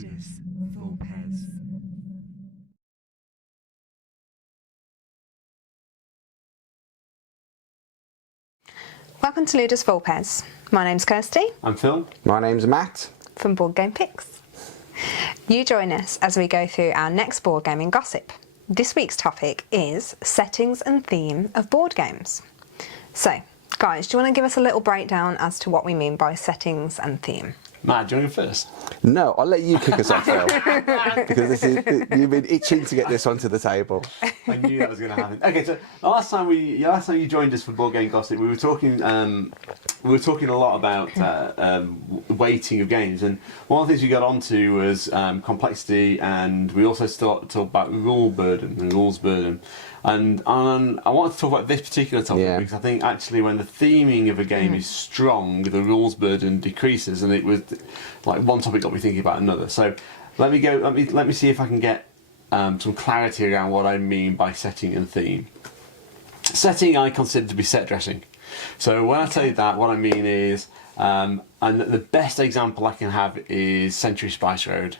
Ludus Vulpes. Welcome to Ludus Vulpes. My name's Kirsty. I'm Phil. My name's Matt. From Board Game Pix. You join us as we go through our next board gaming gossip. This week's topic is settings and theme of board games. So, guys, do you want to give us a little breakdown as to what we mean by settings and theme? Matt, do you want to go first? No, I'll let you kick us off, Phil. Because you've been itching to get this onto the table. I knew that was going to happen. Okay, so the last time you joined us for Board Game Gossip, we were talking a lot about weighting of games, and one of the things we got onto was complexity, and we also talked about rule burden and rules burden. And I wanted to talk about this particular topic because I think actually when the theming of a game is strong, the rules burden decreases, and it was like one topic got me thinking about another. So let me see if I can get some clarity around what I mean by setting and theme. Setting I consider to be set dressing. So when I say that, what I mean is, and the best example I can have is Century Spice Road.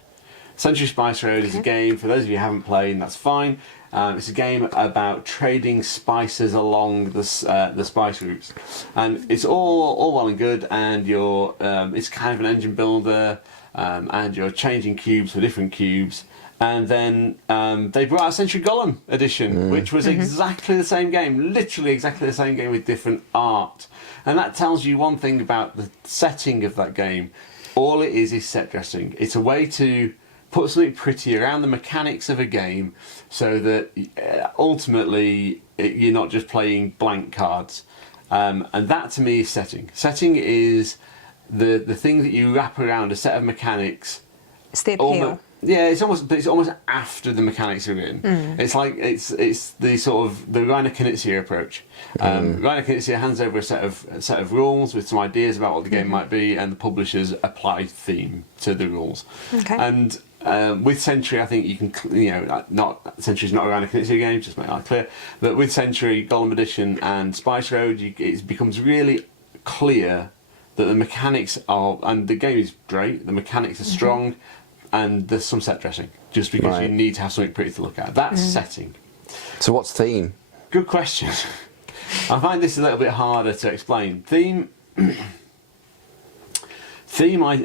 Century Spice Road is a game, for those of you who haven't played, that's fine. It's a game about trading spices along the spice routes, and it's all well and good. And it's kind of an engine builder, and you're changing cubes for different cubes. And then they brought out a Century Golem edition, which was exactly the same game, literally exactly the same game with different art. And that tells you one thing about the setting of that game. All it is set dressing. It's a way to put something pretty around the mechanics of a game so that ultimately you're not just playing blank cards. And that to me is setting. Setting is the thing that you wrap around a set of mechanics. It's the appeal. It's almost after the mechanics are in. It's like it's the sort of the Reiner Knizia approach. Reiner Knizia hands over a set of rules with some ideas about what the game might be, and the publishers apply theme to the rules. Okay. And with Century, I think you can, Century's not a Reiner Knizia game, just make that clear. But with Century, Golem Edition, and Spice Road, it becomes really clear that the mechanics are, and the game is great. The mechanics are strong. And there's some set dressing, just because you need to have something pretty to look at. That's setting. So what's theme? Good question. I find this a little bit harder to explain. Theme,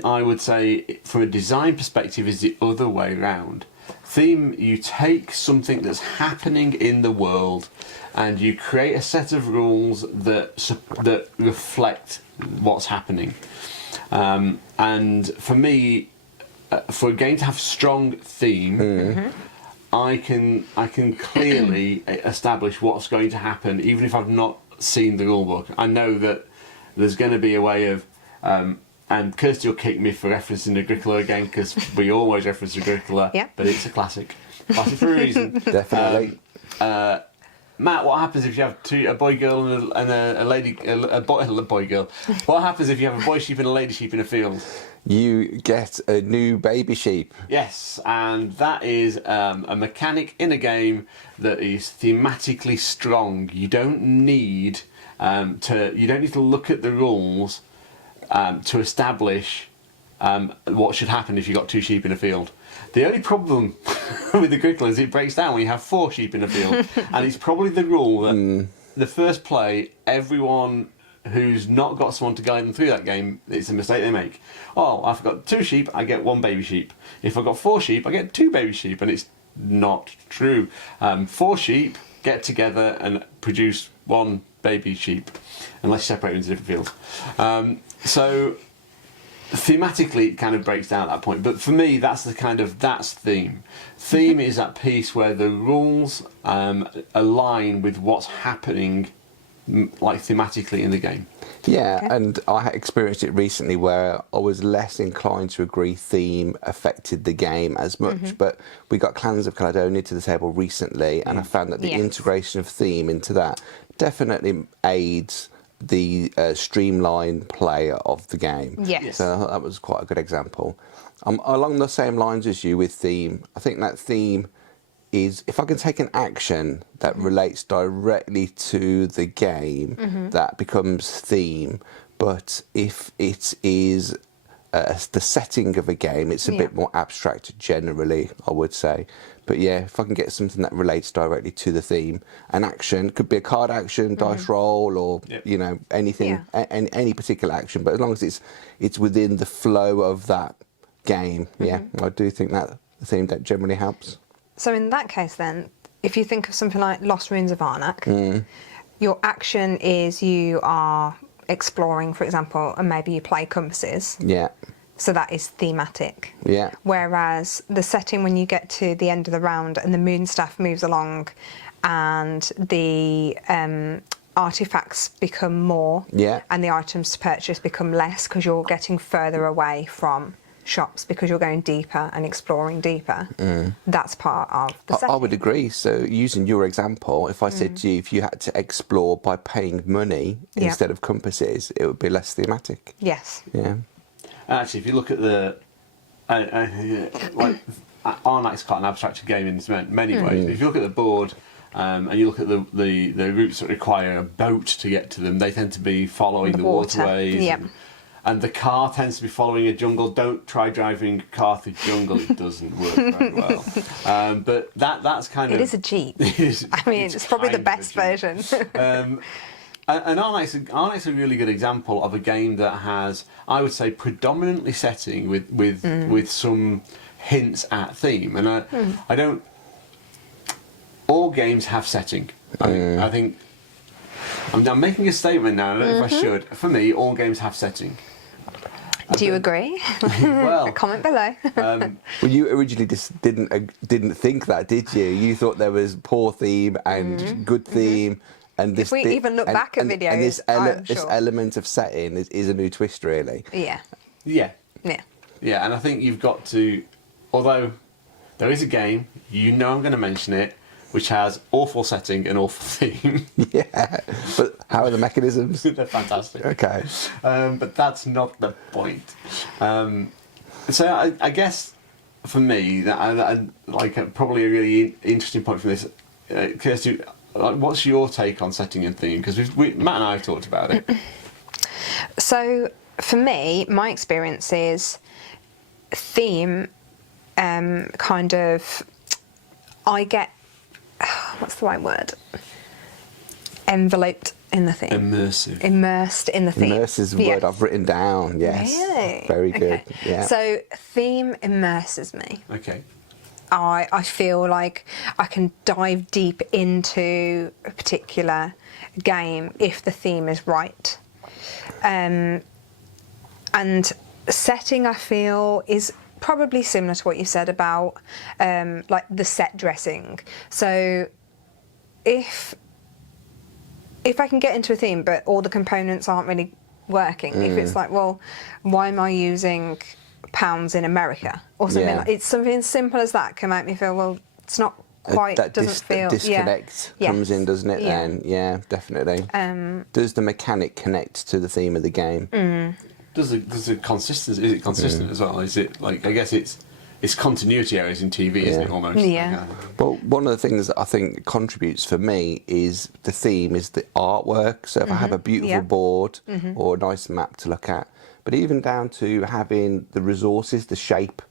I would say, from a design perspective, is the other way round. Theme, you take something that's happening in the world, and you create a set of rules that reflect what's happening. And for me, for a game to have strong theme, I can clearly establish what's going to happen, even if I've not seen the rulebook. I know that there's going to be a way of, and Kirsty will kick me for referencing Agricola again, because we always reference Agricola, but it's a classic for a reason. Definitely. Matt, what happens if you have a boy girl and a boy girl? What happens if you have a boy sheep and a lady sheep in a field? You get a new baby sheep. Yes, and that is a mechanic in a game that is thematically strong. You don't need to look at the rules to establish what should happen if you've got two sheep in a field. The only problem with the Agricola is it breaks down when you have 4 sheep in a field, and it's probably the rule that the first play, everyone who's not got someone to guide them through that game, it's a mistake they make. Oh, I've got 2 sheep, I get 1 baby sheep. If I've got 4 sheep, I get 2 baby sheep, and it's not true. 4 sheep get together and produce 1 baby sheep, unless you separate them into different fields. So thematically it kind of breaks down at that point, but for me that's theme. Theme is that piece where the rules align with what's happening, like thematically in the game. And I experienced it recently where I was less inclined to agree theme affected the game as much, but we got Clans of Caledonia to the table recently, and I found that the integration of theme into that definitely aids the streamlined play of the game. So I thought that was quite a good example. Along the same lines as you with theme, I think that theme is, if I can take an action that relates directly to the game, that becomes theme. But if it is the setting of a game, it's a bit more abstract generally, I would say. But yeah, if I can get something that relates directly to the theme, an action could be a card action, dice roll, or you know, anything, any particular action. But as long as it's within the flow of that game, I do think that the theme that generally helps. So in that case, then, if you think of something like Lost Ruins of Arnak, your action is you are exploring, for example, and maybe you play compasses. Yeah. So that is thematic. Yeah. Whereas the setting, when you get to the end of the round and the moon staff moves along and the artifacts become more and the items to purchase become less because you're getting further away from shops because you're going deeper and exploring deeper, that's part of the setting. I would agree. So using your example, if I said to you, if you had to explore by paying money instead of compasses, it would be less thematic. Yes. Yeah. Actually, if you look at the like Arnak's quite an abstracted game in many ways. But if you look at the board and you look at the routes that require a boat to get to them, they tend to be following the waterways. And the car tends to be following a jungle. Don't try driving a car through jungle; it doesn't work very well. But that's kind of. It is a Jeep. I mean, it's probably the best version. And Arnak's a really good example of a game that has, I would say, predominantly setting with some hints at theme. And I don't. All games have setting. I think. I'm making a statement now. I don't know if I should. For me, all games have setting. Do you agree? Well, comment below. Well, you originally just didn't think that, did you? You thought there was poor theme and good theme. And this, if we even look back at videos, and this element of setting is a new twist, really. Yeah. Yeah. Yeah. Yeah, and I think you've got to, although there is a game, you know I'm going to mention it, which has awful setting and awful theme. Yeah, but how are the mechanisms? They're fantastic. Okay. But that's not the point. So I guess for me, that like probably a really interesting point from this, Kirsty. Like, what's your take on setting and theme? Because Matt and I have talked about it. So for me, my experience is theme. Kind of, I get what's the right word? Enveloped in the theme. Immersive. Immersed in the theme. Immerse is a word I've written down. Yes. Really? Very good. Okay. Yeah. So theme immerses me. Okay. I feel like I can dive deep into a particular game if the theme is right. And setting, I feel, is probably similar to what you said about like the set dressing. So if I can get into a theme but all the components aren't really working, if it's like, well, why am I using pounds in America or something like, it's something simple as that can make me feel, well, it's not quite, that doesn't feel disconnect comes in, doesn't it? Then definitely. Does the mechanic connect to the theme of the game? Does the consistency, is it consistent as well? Is it like, I guess it's continuity errors in TV, isn't it, almost? Yeah. Well, one of the things that I think contributes for me is the theme, is the artwork. So if I have a beautiful board or a nice map to look at, but even down to having the resources, the shape,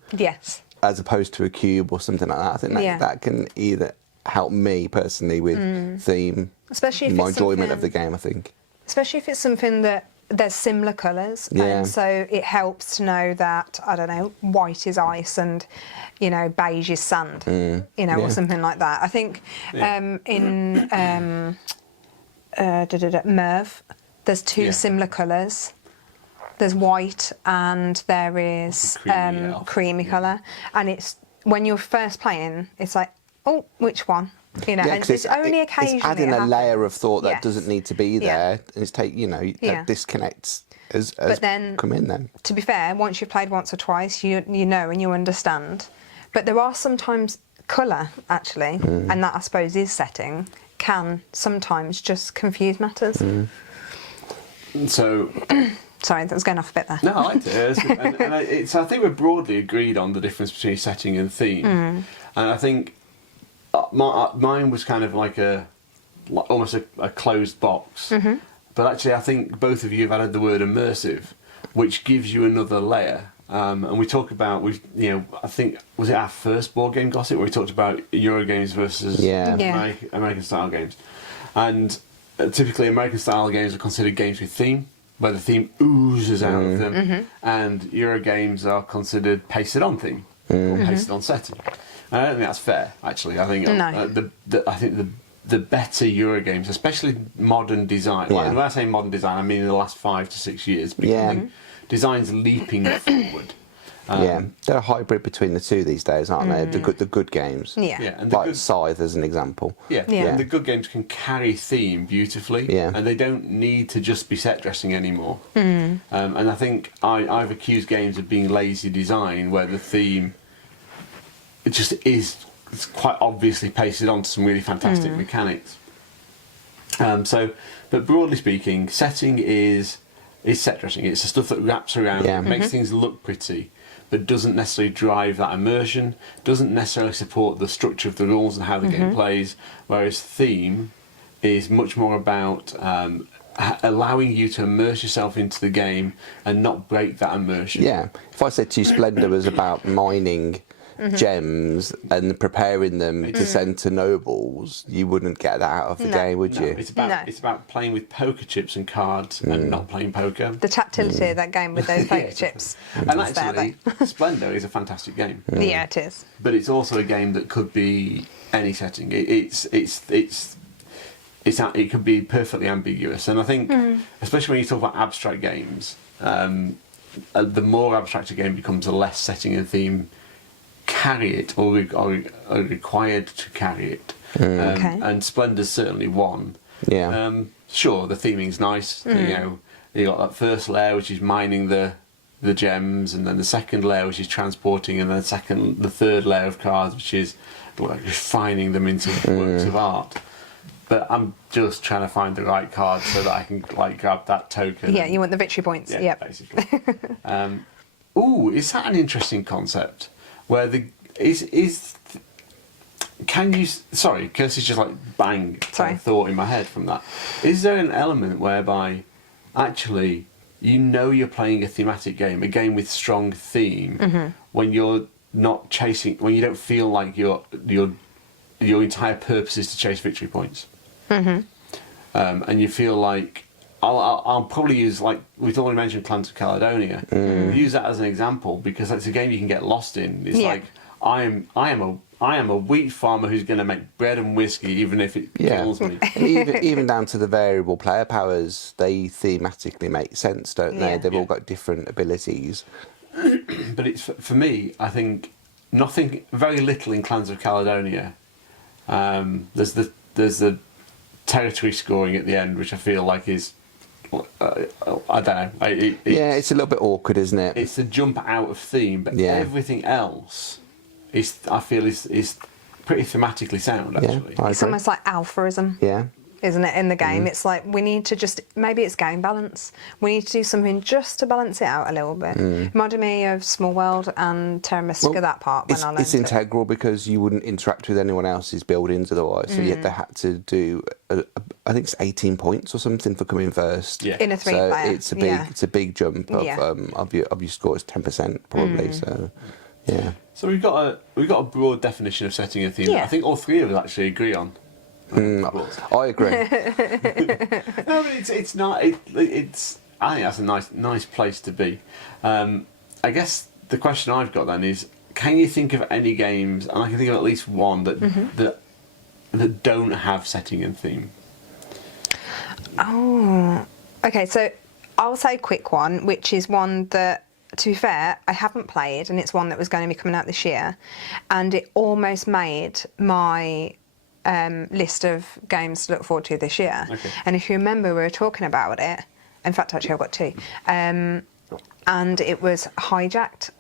as opposed to a cube or something like that, I think that can either help me personally with theme, especially if my it's enjoyment of the game, I think. Especially if it's something that there's similar colours, and so it helps to know that, I don't know, white is ice and, you know, beige is sand, you know, or something like that. I think in Merv, there's two similar colours. There's white and there is creamy colour, and it's when you're first playing, it's like, oh, which one? You know, and it's only occasionally. It's adding a layer of thought that doesn't need to be there. It's that disconnects as but then, come in then. To be fair, once you've played once or twice, you know and you understand. But there are sometimes colour actually, and that I suppose is setting, can sometimes just confuse matters. So. Sorry, that was going off a bit there. No, I liked it. I think we're broadly agreed on the difference between setting and theme. And I think mine was kind of like almost a closed box. But actually, I think both of you have added the word immersive, which gives you another layer. and we talk about I think was it our first board game gossip where we talked about Euro games versus American style games, and typically American style games are considered games with theme, where the theme oozes out of them, and Euro games are considered pasted on theme or pasted on setting. And I don't think that's fair. Actually, I think the better Euro games, especially modern design. Yeah. When I say modern design, I mean in the last 5 to 6 years, because design's leaping forward. They're a hybrid between the two these days, aren't they? The good games. And like Scythe as an example. And the good games can carry theme beautifully, and they don't need to just be set dressing anymore. And I think I've accused games of being lazy design, where the theme it's quite obviously pasted onto some really fantastic mechanics. But broadly speaking, setting is set dressing. It's the stuff that wraps around, makes things look pretty, but doesn't necessarily drive that immersion, doesn't necessarily support the structure of the rules and how the game plays, whereas theme is much more about allowing you to immerse yourself into the game and not break that immersion. Yeah. If I said to you Splendor was about mining gems and preparing them to send to nobles, you wouldn't get that out of the game, would you? It's about playing with poker chips and cards and not playing poker. The tactility of that game with those poker chips. And actually, Splendor is a fantastic game. Yeah, it is. But it's also a game that could be any setting. It could be perfectly ambiguous. And I think, especially when you talk about abstract games, the more abstract a game becomes, the less setting and theme carry it or are required to carry it. And Splendor's certainly one. Sure, the theming's nice. You got that first layer which is mining the gems, and then the second layer which is transporting, and then the third layer of cards which is refining them into works of art. But I'm just trying to find the right card so that I can grab that token. Yeah, you want the victory points. Yeah, basically. Is that an interesting concept? Where sorry, Kirsty's just bang thought in my head from that. Is there an element whereby actually you're playing a thematic game, a game with strong theme, when you're not chasing, when you don't feel like your entire purpose is to chase victory points, and you feel like I'll probably use, we've already mentioned Clans of Caledonia. Use that as an example because that's a game you can get lost in. It's I am a wheat farmer who's going to make bread and whiskey even if it kills me. even down to the variable player powers, they thematically make sense, don't they? They've all got different abilities. But it's for me, I think very little in Clans of Caledonia. There's the territory scoring at the end, which I feel like is. I don't know. It's a little bit awkward, isn't it? It's the jump out of theme, but everything else I feel is pretty thematically sound. Actually, it's almost like alphaism. Isn't it, in the game? It's like we need to maybe it's game balance. We need to do something just to balance it out a little bit. Reminded me of Small World and Terra Mystica, that part when I learned it's integral because you wouldn't interact with anyone else's buildings otherwise. So they had to do, I think it's 18 points or something for coming first. In a 3-player. So it's a big jump of your score is 10% probably. So So we've got a broad definition of setting a theme that I think all three of us actually agree on. I agree. No, but it's not. I think that's a nice place to be. I guess the question I've got then is, can you think of any games, and I can think of at least one that don't have setting and theme? Oh, okay. So I'll say a quick one, which is one that, to be fair, I haven't played, and it's one that was going to be coming out this year, and it almost made my list of games to look forward to this year. And if you remember, we were talking about it. In fact, actually, I've got two. And it was Hijacked.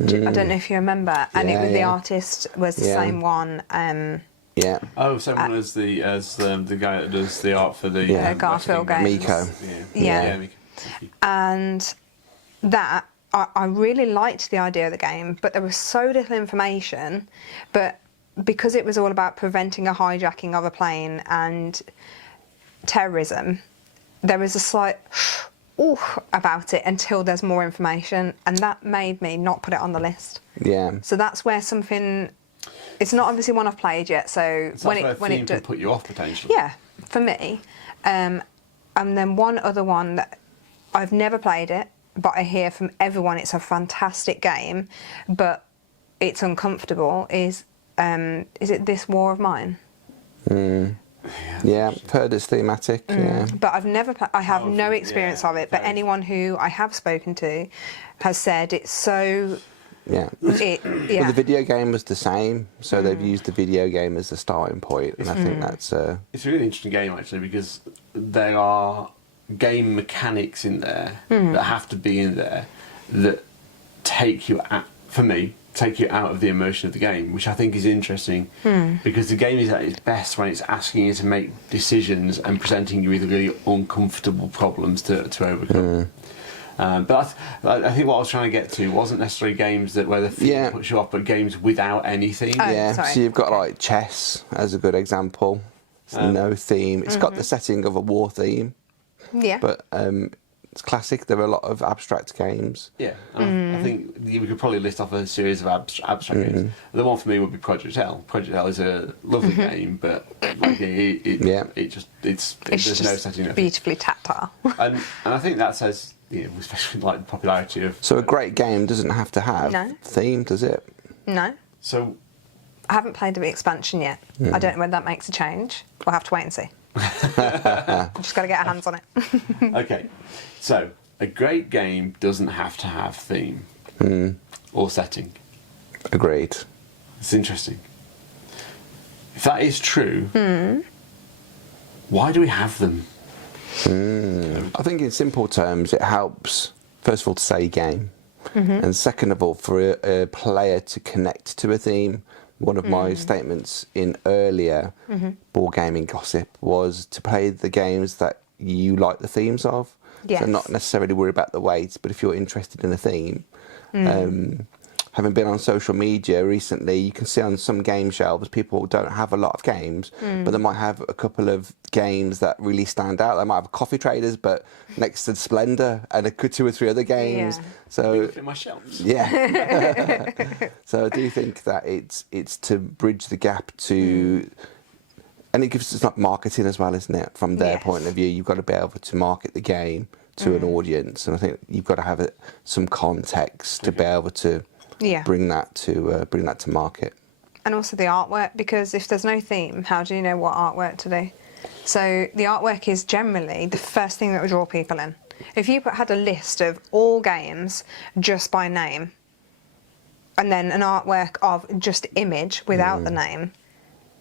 I don't know if you remember. And the artist was the same one. Oh, same one as the guy that does the art for the Garfield games. Miko. Miko. And that I really liked the idea of the game, but there was so little information. But because it was all about preventing a hijacking of a plane and terrorism, there was a slight about it until there's more information, and that made me not put it on the list. Yeah. So that's where something. It's not obviously one I've played yet, so When it can put you off potentially. Yeah, for me. And then one other one that I've never played it, but I hear from everyone it's a fantastic game, but it's uncomfortable. Is it This War of Mine? Yeah, I've heard it's thematic. Yeah. But I've never. I have no experience of it. But anyone who I have spoken to has said it's so. Yeah. Well, the video game was the same, so they've used the video game as the starting point, and I think that's. It's a really interesting game actually, because there are game mechanics in there that have to be in there that take you out. For me, take you out of the immersion of the game, which I think is interesting, because the game is at its best when it's asking you to make decisions and presenting you with really uncomfortable problems to overcome. But I think what I was trying to get to wasn't necessarily games where the theme puts you off, but games without any theme. So you've got like chess as a good example. It's no theme. It's got the setting of a war theme. Yeah. But it's classic. There are a lot of abstract games. Yeah, I think we could probably list off a series of abstract games. The one for me would be Project L. Project L is a lovely game, but like, there's no setting. Beautifully tactile. and I think that says, especially like the popularity of. So a great game doesn't have to have theme, does it? No. So. I haven't played the expansion yet. I don't know whether that makes a change. We'll have to wait and see. Just got to get our hands on it. Okay, so a great game doesn't have to have theme or setting. Agreed. It's interesting. If that is true, why do we have them? I think in simple terms it helps, first of all, to say game, and second of all, for a player to connect to a theme. One of my statements in earlier board gaming gossip was to play the games that you like the themes of. Yes. So not necessarily worry about the weights, but if you're interested in a theme, having been on social media recently, you can see on some game shelves people don't have a lot of games, but they might have a couple of games that really stand out. They might have Coffee Traders, but next to Splendor, and two or three other games. Yeah. So In my shelves. yeah. So I do think that it's to bridge the gap to, and it gives us like marketing as well, isn't it? From their point of view, you've got to be able to market the game to an audience, and I think you've got to have some context to be able to bring that to market. And also the artwork, because if there's no theme, how do you know what artwork to do? So the artwork is generally the first thing that would draw people in. If you had a list of all games just by name, and then an artwork of just image without the name,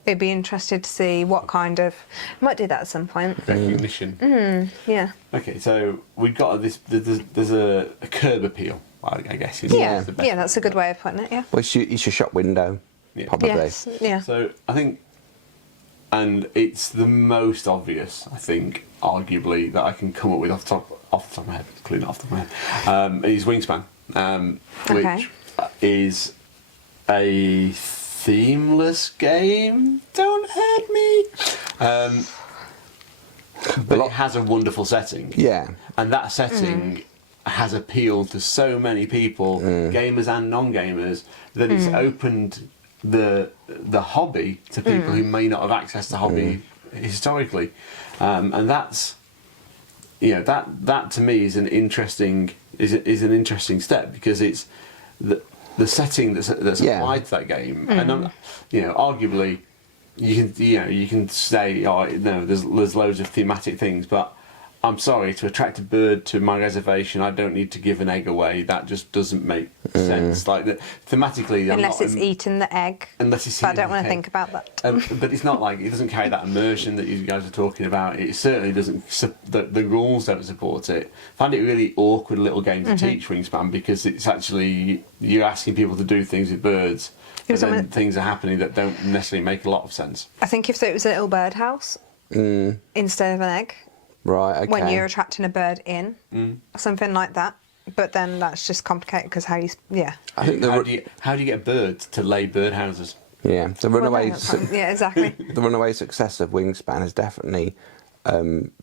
it'd be interested to see what kind of. Might do that at some point. Recognition. Yeah. Okay, so we've got this. There's a curb appeal, I guess. Yeah, that's a good way of putting it. Yeah. Well, it's your shop window, probably. Yes. Yeah. So I think, and it's the most obvious, I think, arguably, that I can come up with off the top of my head, clearly not off the top of my head, is Wingspan, which is a themeless game. Don't hurt me. But it has a wonderful setting. Yeah. And that setting has appealed to so many people, gamers and non-gamers, that it's opened the hobby to people who may not have accessed the hobby historically, and that's that to me is an interesting step, because it's the setting that's applied to that game, and arguably you can say, oh no, there's loads of thematic things, but I'm sorry, to attract a bird to my reservation, I don't need to give an egg away. That just doesn't make sense. Like thematically, unless it's eating the egg. Unless it's but I don't want to think about that. But it's not like it doesn't carry that immersion that you guys are talking about. It certainly doesn't. The rules don't support it. I find it a really awkward little game to teach Wingspan, because it's actually you're asking people to do things with birds, but then things are happening that don't necessarily make a lot of sense. I think if it was a little birdhouse instead of an egg. Right, okay. When you're attracting a bird in, something like that. But then that's just complicated, because I think how do you get birds to lay birdhouses? Yeah, the runaway. Yeah, exactly. The runaway success of Wingspan has definitely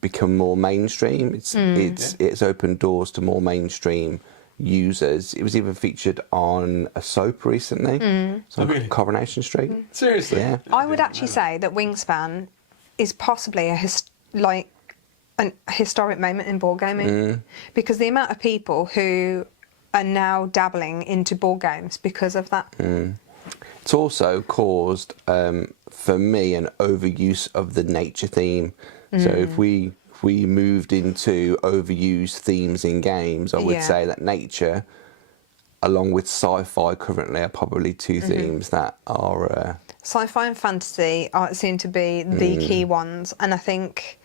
become more mainstream. It's opened doors to more mainstream users. It was even featured on a soap recently, Coronation Street. Seriously? Yeah. I would actually say that Wingspan is possibly an historic moment in board gaming, because the amount of people who are now dabbling into board games because of that. It's also caused, for me, an overuse of the nature theme. So if we moved into overused themes in games, I would say that nature, along with sci-fi currently, are probably two themes that are... Sci-fi and fantasy seem to be the key ones, and I think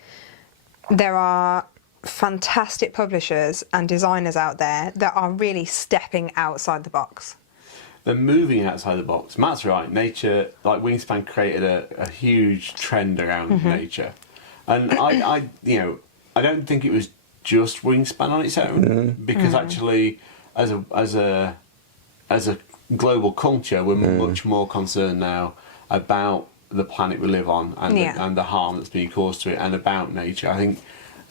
there are fantastic publishers and designers out there that are really stepping outside the box. They're moving outside the box. Matt's right. Nature, like Wingspan, created a huge trend around nature, and I don't think it was just Wingspan on its own, because actually, as a global culture, we're much more concerned now about the planet we live on and the harm that's being caused to it, and about nature. I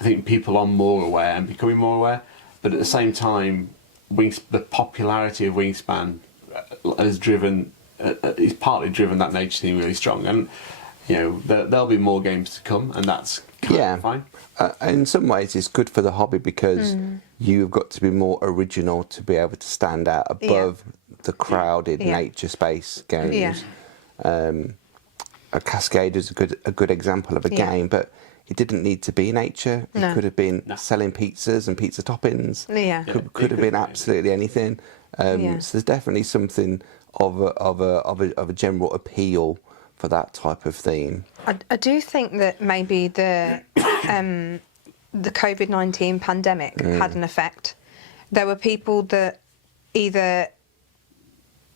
think people are more aware and becoming more aware, but at the same time, the popularity of Wingspan has it's partly driven that nature theme really strong, and there'll be more games to come, and that's kind of fine. In some ways, it's good for the hobby because you've got to be more original to be able to stand out above the crowded nature space games. A Cascade is a good example of a game, but it didn't need to be nature. It could have been selling pizzas and pizza toppings. Could have been absolutely anything. So there's definitely something of a general appeal for that type of theme. I do think that maybe the COVID-19 pandemic had an effect. There were people that either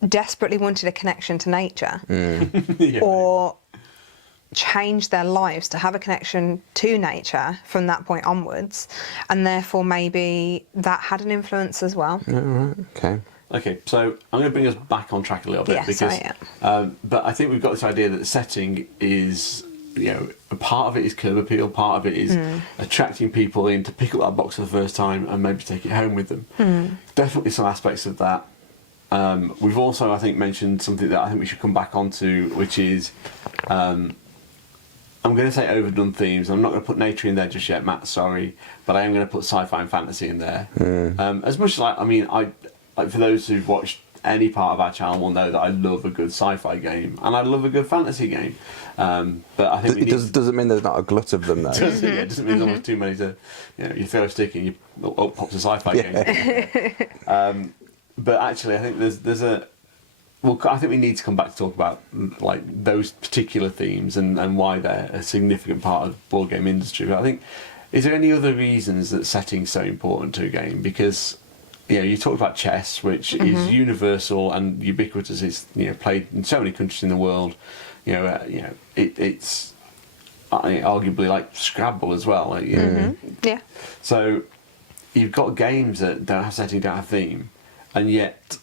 desperately wanted a connection to nature or changed their lives to have a connection to nature from that point onwards, and therefore maybe that had an influence as well. Okay, so I'm going to bring us back on track a little bit, but I think we've got this idea that the setting is, a part of it is curb appeal, part of it is attracting people in to pick up that box for the first time and maybe take it home with them. Definitely some aspects of that. We've also, I think, mentioned something that I think we should come back onto, which is, I'm going to say overdone themes. I'm not going to put nature in there just yet, Matt, sorry, but I am going to put sci-fi and fantasy in there. As much as for those who've watched any part of our channel will know that I love a good sci-fi game and I love a good fantasy game. But I think doesn't mean there's not a glut of them though. Doesn't mean there's almost too many to, you throw a stick and pops a sci-fi game. But actually, I think I think we need to come back to talk about those particular themes and why they're a significant part of the board game industry. But I think, is there any other reasons that setting's so important to a game? Because you talked about chess, which is universal and ubiquitous. It's played in so many countries in the world. It's arguably like Scrabble as well. So you've got games that don't have setting, don't have theme, and yet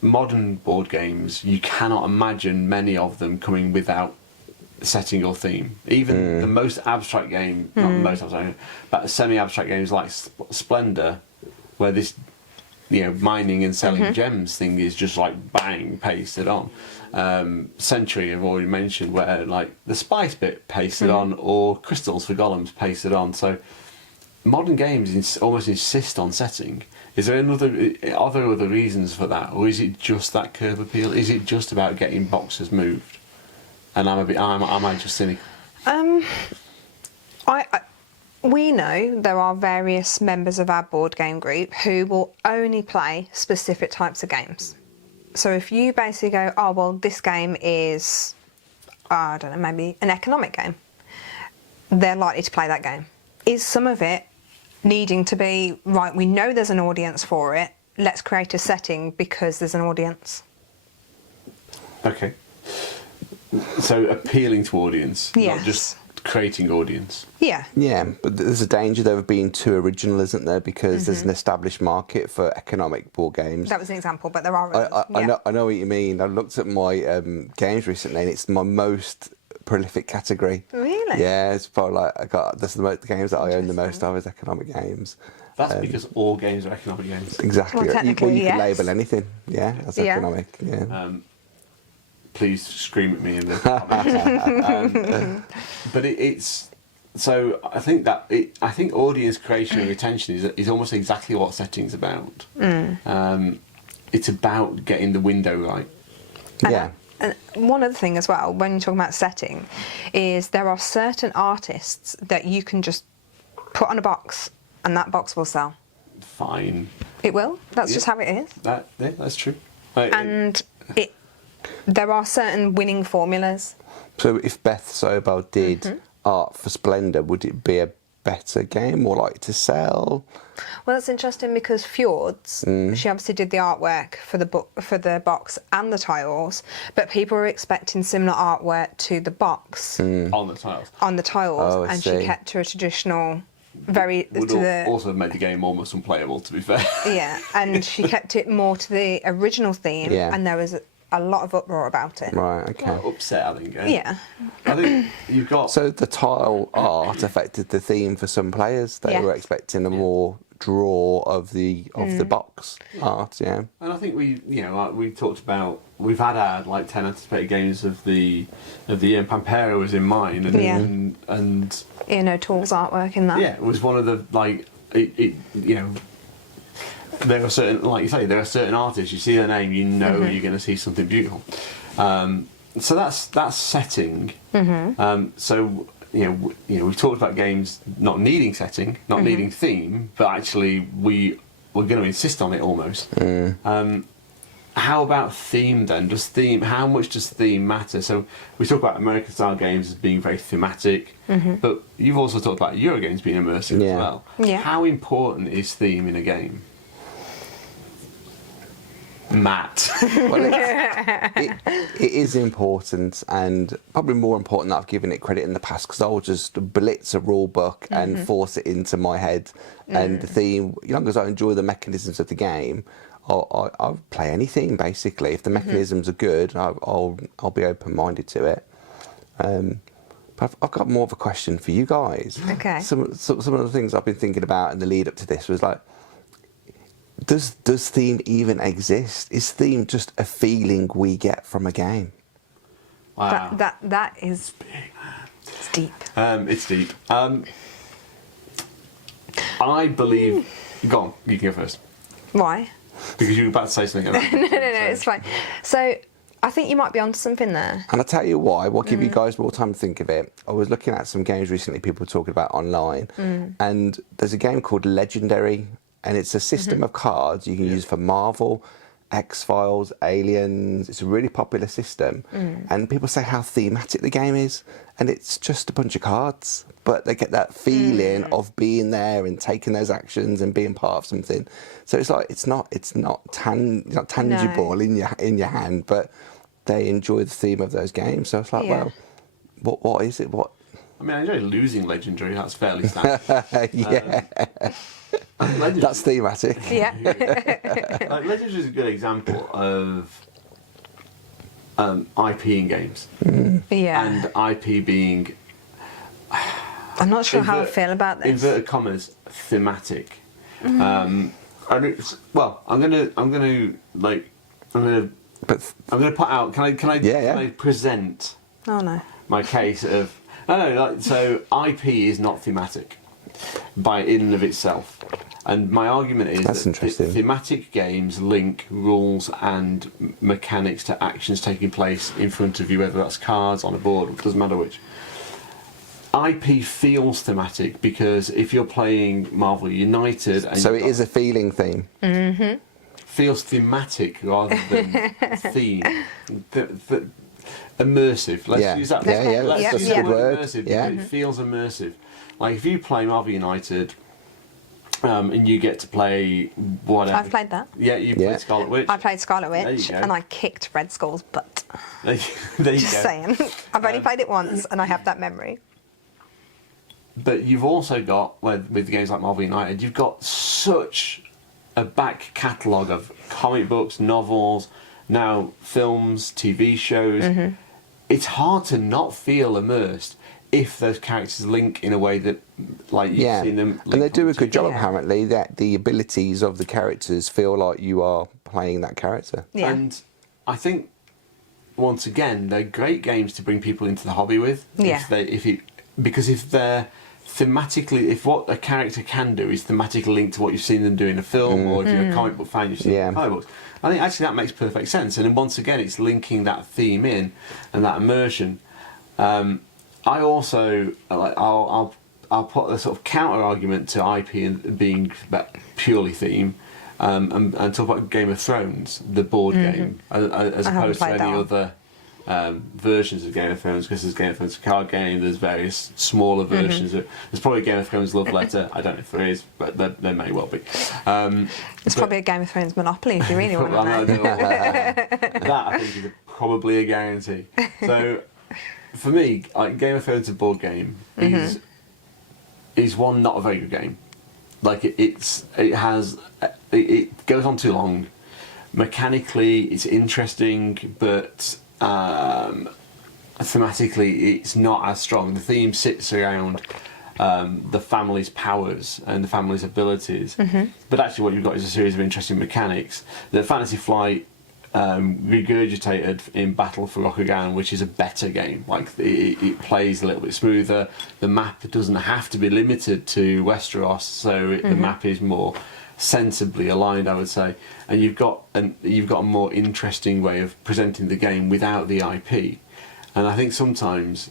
modern board games, you cannot imagine many of them coming without setting or theme. Even the most abstract game, not the most abstract, but semi-abstract games like Splendor, where this mining and selling gems thing is just like bang pasted on. Century I've already mentioned, where the spice bit pasted on, or crystals for golems pasted on. So modern games almost insist on setting. Are there other reasons for that, or is it just that curb appeal? Is it just about getting boxes moved? And am I just cynical? We know there are various members of our board game group who will only play specific types of games. So if you basically go, oh well, this game is, I don't know, maybe an economic game, they're likely to play that game. Is some of it needing to be, right, we know there's an audience for it, let's create a setting because there's an audience? Okay. So appealing to audience, not just creating audience. Yeah, but there's a danger there of being too original, isn't there? Because there's an established market for economic board games. That was an example, but there are others. I know what you mean. I looked at my games recently, and it's my most prolific category. Really? Yeah, it's probably like this is the games that I own the most of is economic games. That's because all games are economic games. Exactly. Well, you technically, can yes. label anything, as Yeah. economic. Yeah. Please scream at me in the comments. But it's so I think audience creation and retention is almost exactly what setting's about. It's about getting the window right. Yeah. And one other thing as well, when you're talking about setting, is there are certain artists that you can just put on a box and that box will sell. Fine. It will. That's Yeah. just how it is. That's true. And there are certain winning formulas. So if Beth Sobel did art for Splendor, would it be a better game, more likely to sell? Well, that's interesting because Fjords, she obviously did the artwork for the book, for the box and the tiles, but people were expecting similar artwork to the box On the tiles. on the tiles, Oh, I and see. she kept to a traditional, Would also have made the game almost unplayable, to be fair. yeah, and she kept it more to the original theme, Yeah. and there was a lot of uproar about it. Right, okay. Upset, I think. Yeah, I think you've got. So the tile art affected the theme for some players. They were Yes. expecting a more draw of the box art, yeah. And I think we talked about, we've had our 10 anticipated games of the year, and Pampero was in mine, and Yeah. and Ian O'Toole's artwork in that. yeah, it was one of the there are certain, like you say, there are certain artists. You see their name, you know you're going to see something beautiful. So that's setting. So we've talked about games not needing setting, not needing theme, but actually we're going to insist on it almost. How about theme then? How much does theme matter? So we talk about American style games as being very thematic, but you've also talked about Euro games being immersive as well. Yeah. How important is theme in a game? Matt. Well, it is important, and probably more important than I've given it credit in the past, because I'll just blitz a rule book and force it into my head. And the theme, as long as I enjoy the mechanisms of the game, I'll play anything basically. If the mechanisms are good, I'll be open-minded to it. But I've got more of a question for you guys. Okay. Some of the things I've been thinking about in the lead up to this was like, does theme even exist? Is theme just a feeling we get from a game? Wow. That is it's deep. It's deep. I believe. Go on, you can go first. Why? Because you were about to say something. No, it's fine. So I think you might be onto something there. And I'll tell you why. We'll give you guys more time to think of it. I was looking at some games recently people were talking about online, and there's a game called Legendary, and it's a system of cards you can use for Marvel, X-Files, Aliens. It's a really popular system, and people say how thematic the game is, and it's just a bunch of cards, but they get that feeling of being there and taking those actions and being part of something. So it's like it's not tangible in your hand, but they enjoy the theme of those games. So it's like, well, what is it? What? I mean, I enjoy losing Legendary. That's fairly standard. Yeah. Legendary, That's thematic. Yeah. Legendary is a good example of IP in games, Yeah. and IP being I'm not sure how I feel about this. inverted commas thematic. And it's, well, I'm gonna put out. Can I present Oh no. my case of so IP is not thematic in and of itself, and my argument is That's that interesting. thematic games link rules and mechanics to actions taking place in front of you, whether that's cards on a board, it doesn't matter which. IP feels thematic because if you're playing Marvel United, and So it is a feeling theme. feels thematic rather than theme. Immersive. Let's use that. Yeah, Let's that's use a that good word. Immersive. Yeah. It feels immersive. Like if you play Marvel United, and you get to play whatever. I've played that. Yeah, you played Scarlet Witch. I played Scarlet There you Witch go. and I kicked Red Skull's butt. There you Just go. saying. I've only played it once and I have that memory. But you've also got, with games like Marvel United, you've got such a back catalogue of comic books, novels, now films, TV shows. it's hard to not feel immersed if those characters link in a way that, like, you've seen them link. And they do a good job, Yeah. apparently, that the abilities of the characters feel like you are playing that character. Yeah. And I think, once again, they're great games to bring people into the hobby with. Yeah. Because if they're thematically, if what a character can do is thematically linked to what you've seen them do in a film, or if you're a comic book fan, you've seen them in comic books, I think actually that makes perfect sense. And then once again, it's linking that theme in and that immersion. I also, I'll put a sort of counter argument to IP and being purely theme, and talk about Game of Thrones, the board game, as opposed to any other versions of Game of Thrones, because there's Game of Thrones card game, there's various smaller versions. There's probably a Game of Thrones love letter. I don't know if there is, but there may well be. It's probably a Game of Thrones Monopoly if you really want to know. That I think is probably a guarantee. So for me, Game of Thrones, a board game, is one, not a very good game. Like it goes on too long. Mechanically, it's interesting, but thematically, it's not as strong. The theme sits around the family's powers and the family's abilities, but actually, what you've got is a series of interesting mechanics that Fantasy Flight regurgitated in Battle for Rokugan, which is a better game. Like it plays a little bit smoother. The map doesn't have to be limited to Westeros, so the map is more sensibly aligned, I would say. And you've got a more interesting way of presenting the game without the IP. And I think sometimes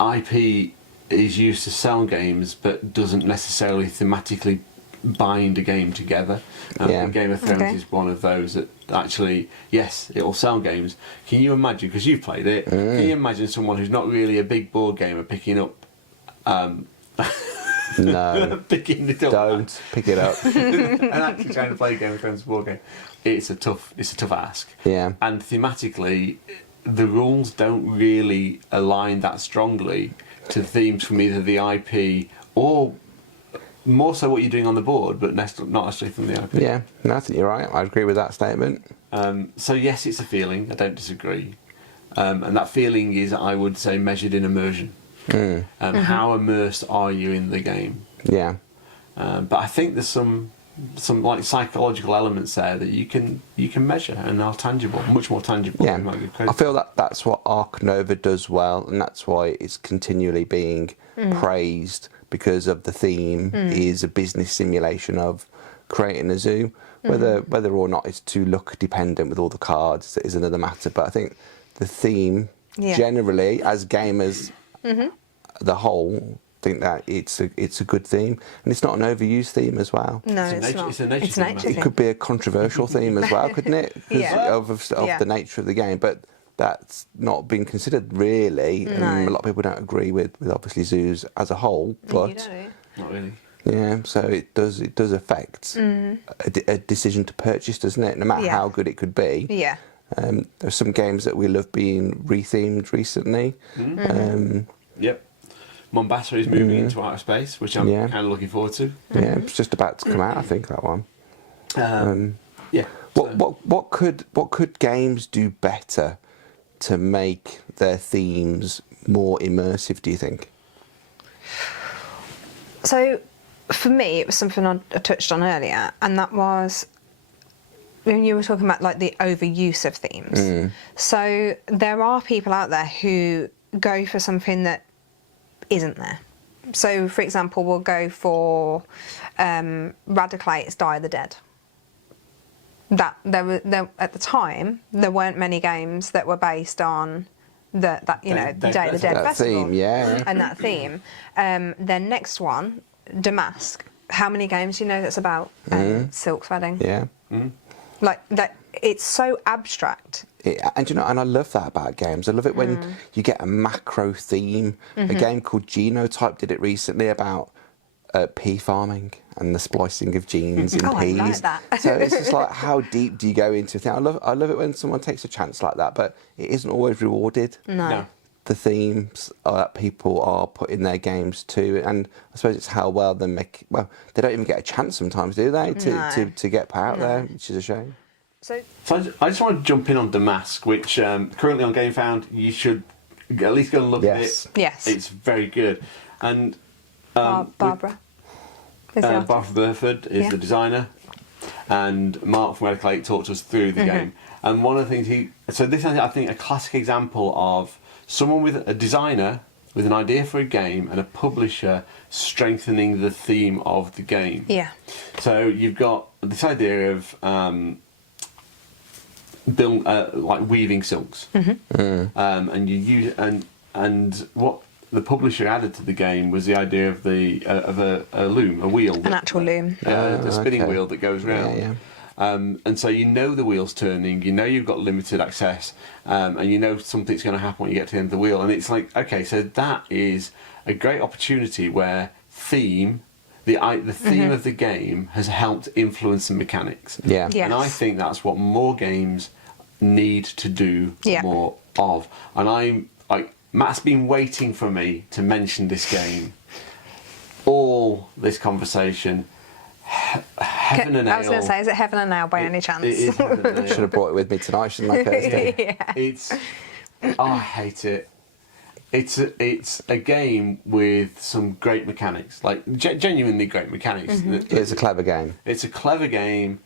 IP is used to sell games, but doesn't necessarily thematically bind a game together. I think Game of Thrones is one of those that actually, yes, it'll sell games. Can you imagine, because you've played it, can you imagine someone who's not really a big board gamer picking up No, picking it up don't pick it up. and actually trying to play Game of Thrones board game? It's a tough ask. Yeah. And thematically, the rules don't really align that strongly to themes from either the IP or more so what you're doing on the board, but not necessarily from the IP. Yeah, no, I think you're right. I agree with that statement. So yes, it's a feeling. I don't disagree. And that feeling is, I would say, measured in immersion. How immersed are you in the game? Yeah. But I think there's some like psychological elements there that you can measure and are tangible, much more tangible. Yeah, I feel that's what Ark Nova does well, and that's why it's continually being praised, because of the theme is a business simulation of creating a zoo. Whether or not it's too luck dependent with all the cards is another matter. But I think the theme generally, as gamers, the whole, think that it's a good theme, and it's not an overused theme as well. No, it's not. It's a nature It's theme. nature It theme. could be a controversial theme as well, couldn't it? Because of the nature of the game, but that's not been considered really. No. And a lot of people don't agree with obviously zoos as a whole, but You don't. Not really. yeah, so it does affect a decision to purchase, doesn't it? No matter how good it could be. Yeah. There's some games that we love being rethemed recently. Yep. Mombasa is moving into outer space, which I'm kind of looking forward to. Yeah, it's just about to come out, I think, that one. Yeah. What could games do better to make their themes more immersive, do you think? So, for me, it was something I touched on earlier, and that was when you were talking about like the overuse of themes. So there are people out there who go for something that isn't there. So, for example, we'll go for Radicate's Die of the Dead. That there at the time there weren't many games that were based on the Day of the Dead That festival theme, yeah. and that theme. Then next one, Damask. How many games do you know that's about Silk's Wedding? Yeah. Like that, it's so abstract. And I love that about games. I love it when you get a macro theme. A game called Genotype did it recently about pea farming and the splicing of genes in Oh, I peas. like that. So it's just like, how deep do you go into a thing? I love it when someone takes a chance like that, but it isn't always rewarded. No. The themes that people are put in their games too, and I suppose it's how well they make. Well, they don't even get a chance sometimes, do they? To get put out there, which is a shame. So I just want to jump in on Damask, which currently on GameFound you should at least go and look at it. Yes. It's very good. And Barbara. Is the artist. Barbara Burford is the designer, and Mark from Medical 8 talked us through the game. And one of the things so this is, I think, a classic example of someone with a designer with an idea for a game and a publisher strengthening the theme of the game. Yeah. So you've got this idea of like weaving silks, and you use and what the publisher added to the game was the idea of a loom, a wheel, An actual loom. the spinning okay. wheel that goes round. Yeah. And so you know the wheel's turning, you know you've got limited access, and you know something's going to happen when you get to the end of the wheel. And it's like, okay, so that is a great opportunity where the theme of the game has helped influence the mechanics. Yeah. Yes. And I think that's what more games need to do more of. And I'm like, Matt's been waiting for me to mention this game all this conversation. Heaven and Ale. I was going to say, is it Heaven and Ale by any chance? It is Heaven and Ale. Should have brought it with me tonight, shouldn't I, Kirsty? Yeah. It's I hate it. It's a game with some great mechanics, like genuinely great mechanics. It's a clever game. It's a clever game.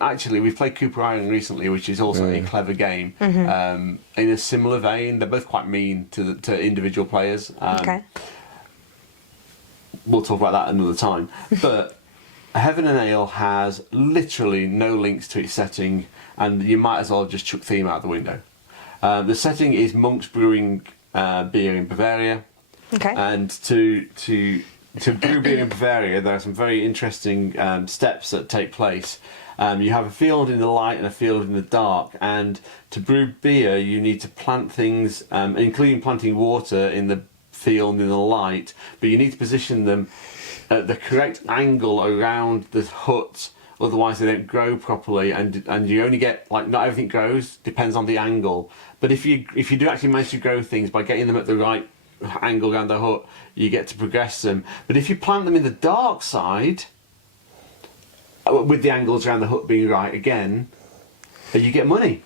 Actually, we've played Cooper Island recently, which is also a clever game. In a similar vein, they're both quite mean to individual players. Okay. We'll talk about that another time. But Heaven and Ale has literally no links to its setting, and you might as well just chuck theme out the window. The setting is monks brewing beer in Bavaria. Okay. And to brew beer in Bavaria, there are some very interesting steps that take place. You have a field in the light and a field in the dark, and to brew beer you need to plant things, including planting water in the field and in the light, but you need to position them at the correct angle around the hut, otherwise they don't grow properly, and you only get, like, not everything grows, depends on the angle, but if you do actually manage to grow things by getting them at the right angle around the hut, you get to progress them. But if you plant them in the dark side, with the angles around the hut being right again, you get money.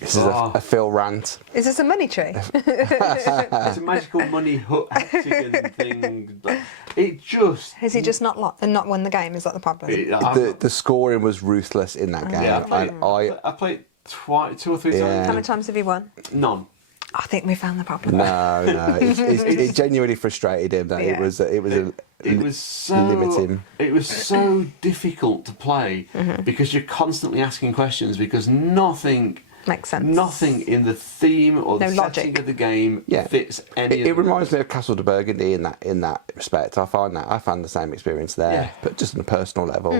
This is a Phil rant. Is this a money tree? It's a magical money hut hexagon thing. But it just... Has he just not won the game? Is that the problem? The scoring was ruthless in that game. Yeah, I and played two or three times. How many times have you won? None. I think we found the problem. No, it genuinely frustrated him that it was limiting. It was so difficult to play because you're constantly asking questions, because nothing makes sense. Nothing in the theme or the logic setting of the game fits any. It reminds me of Castle de Burgundy in that respect. I found the same experience there, but just on a personal level.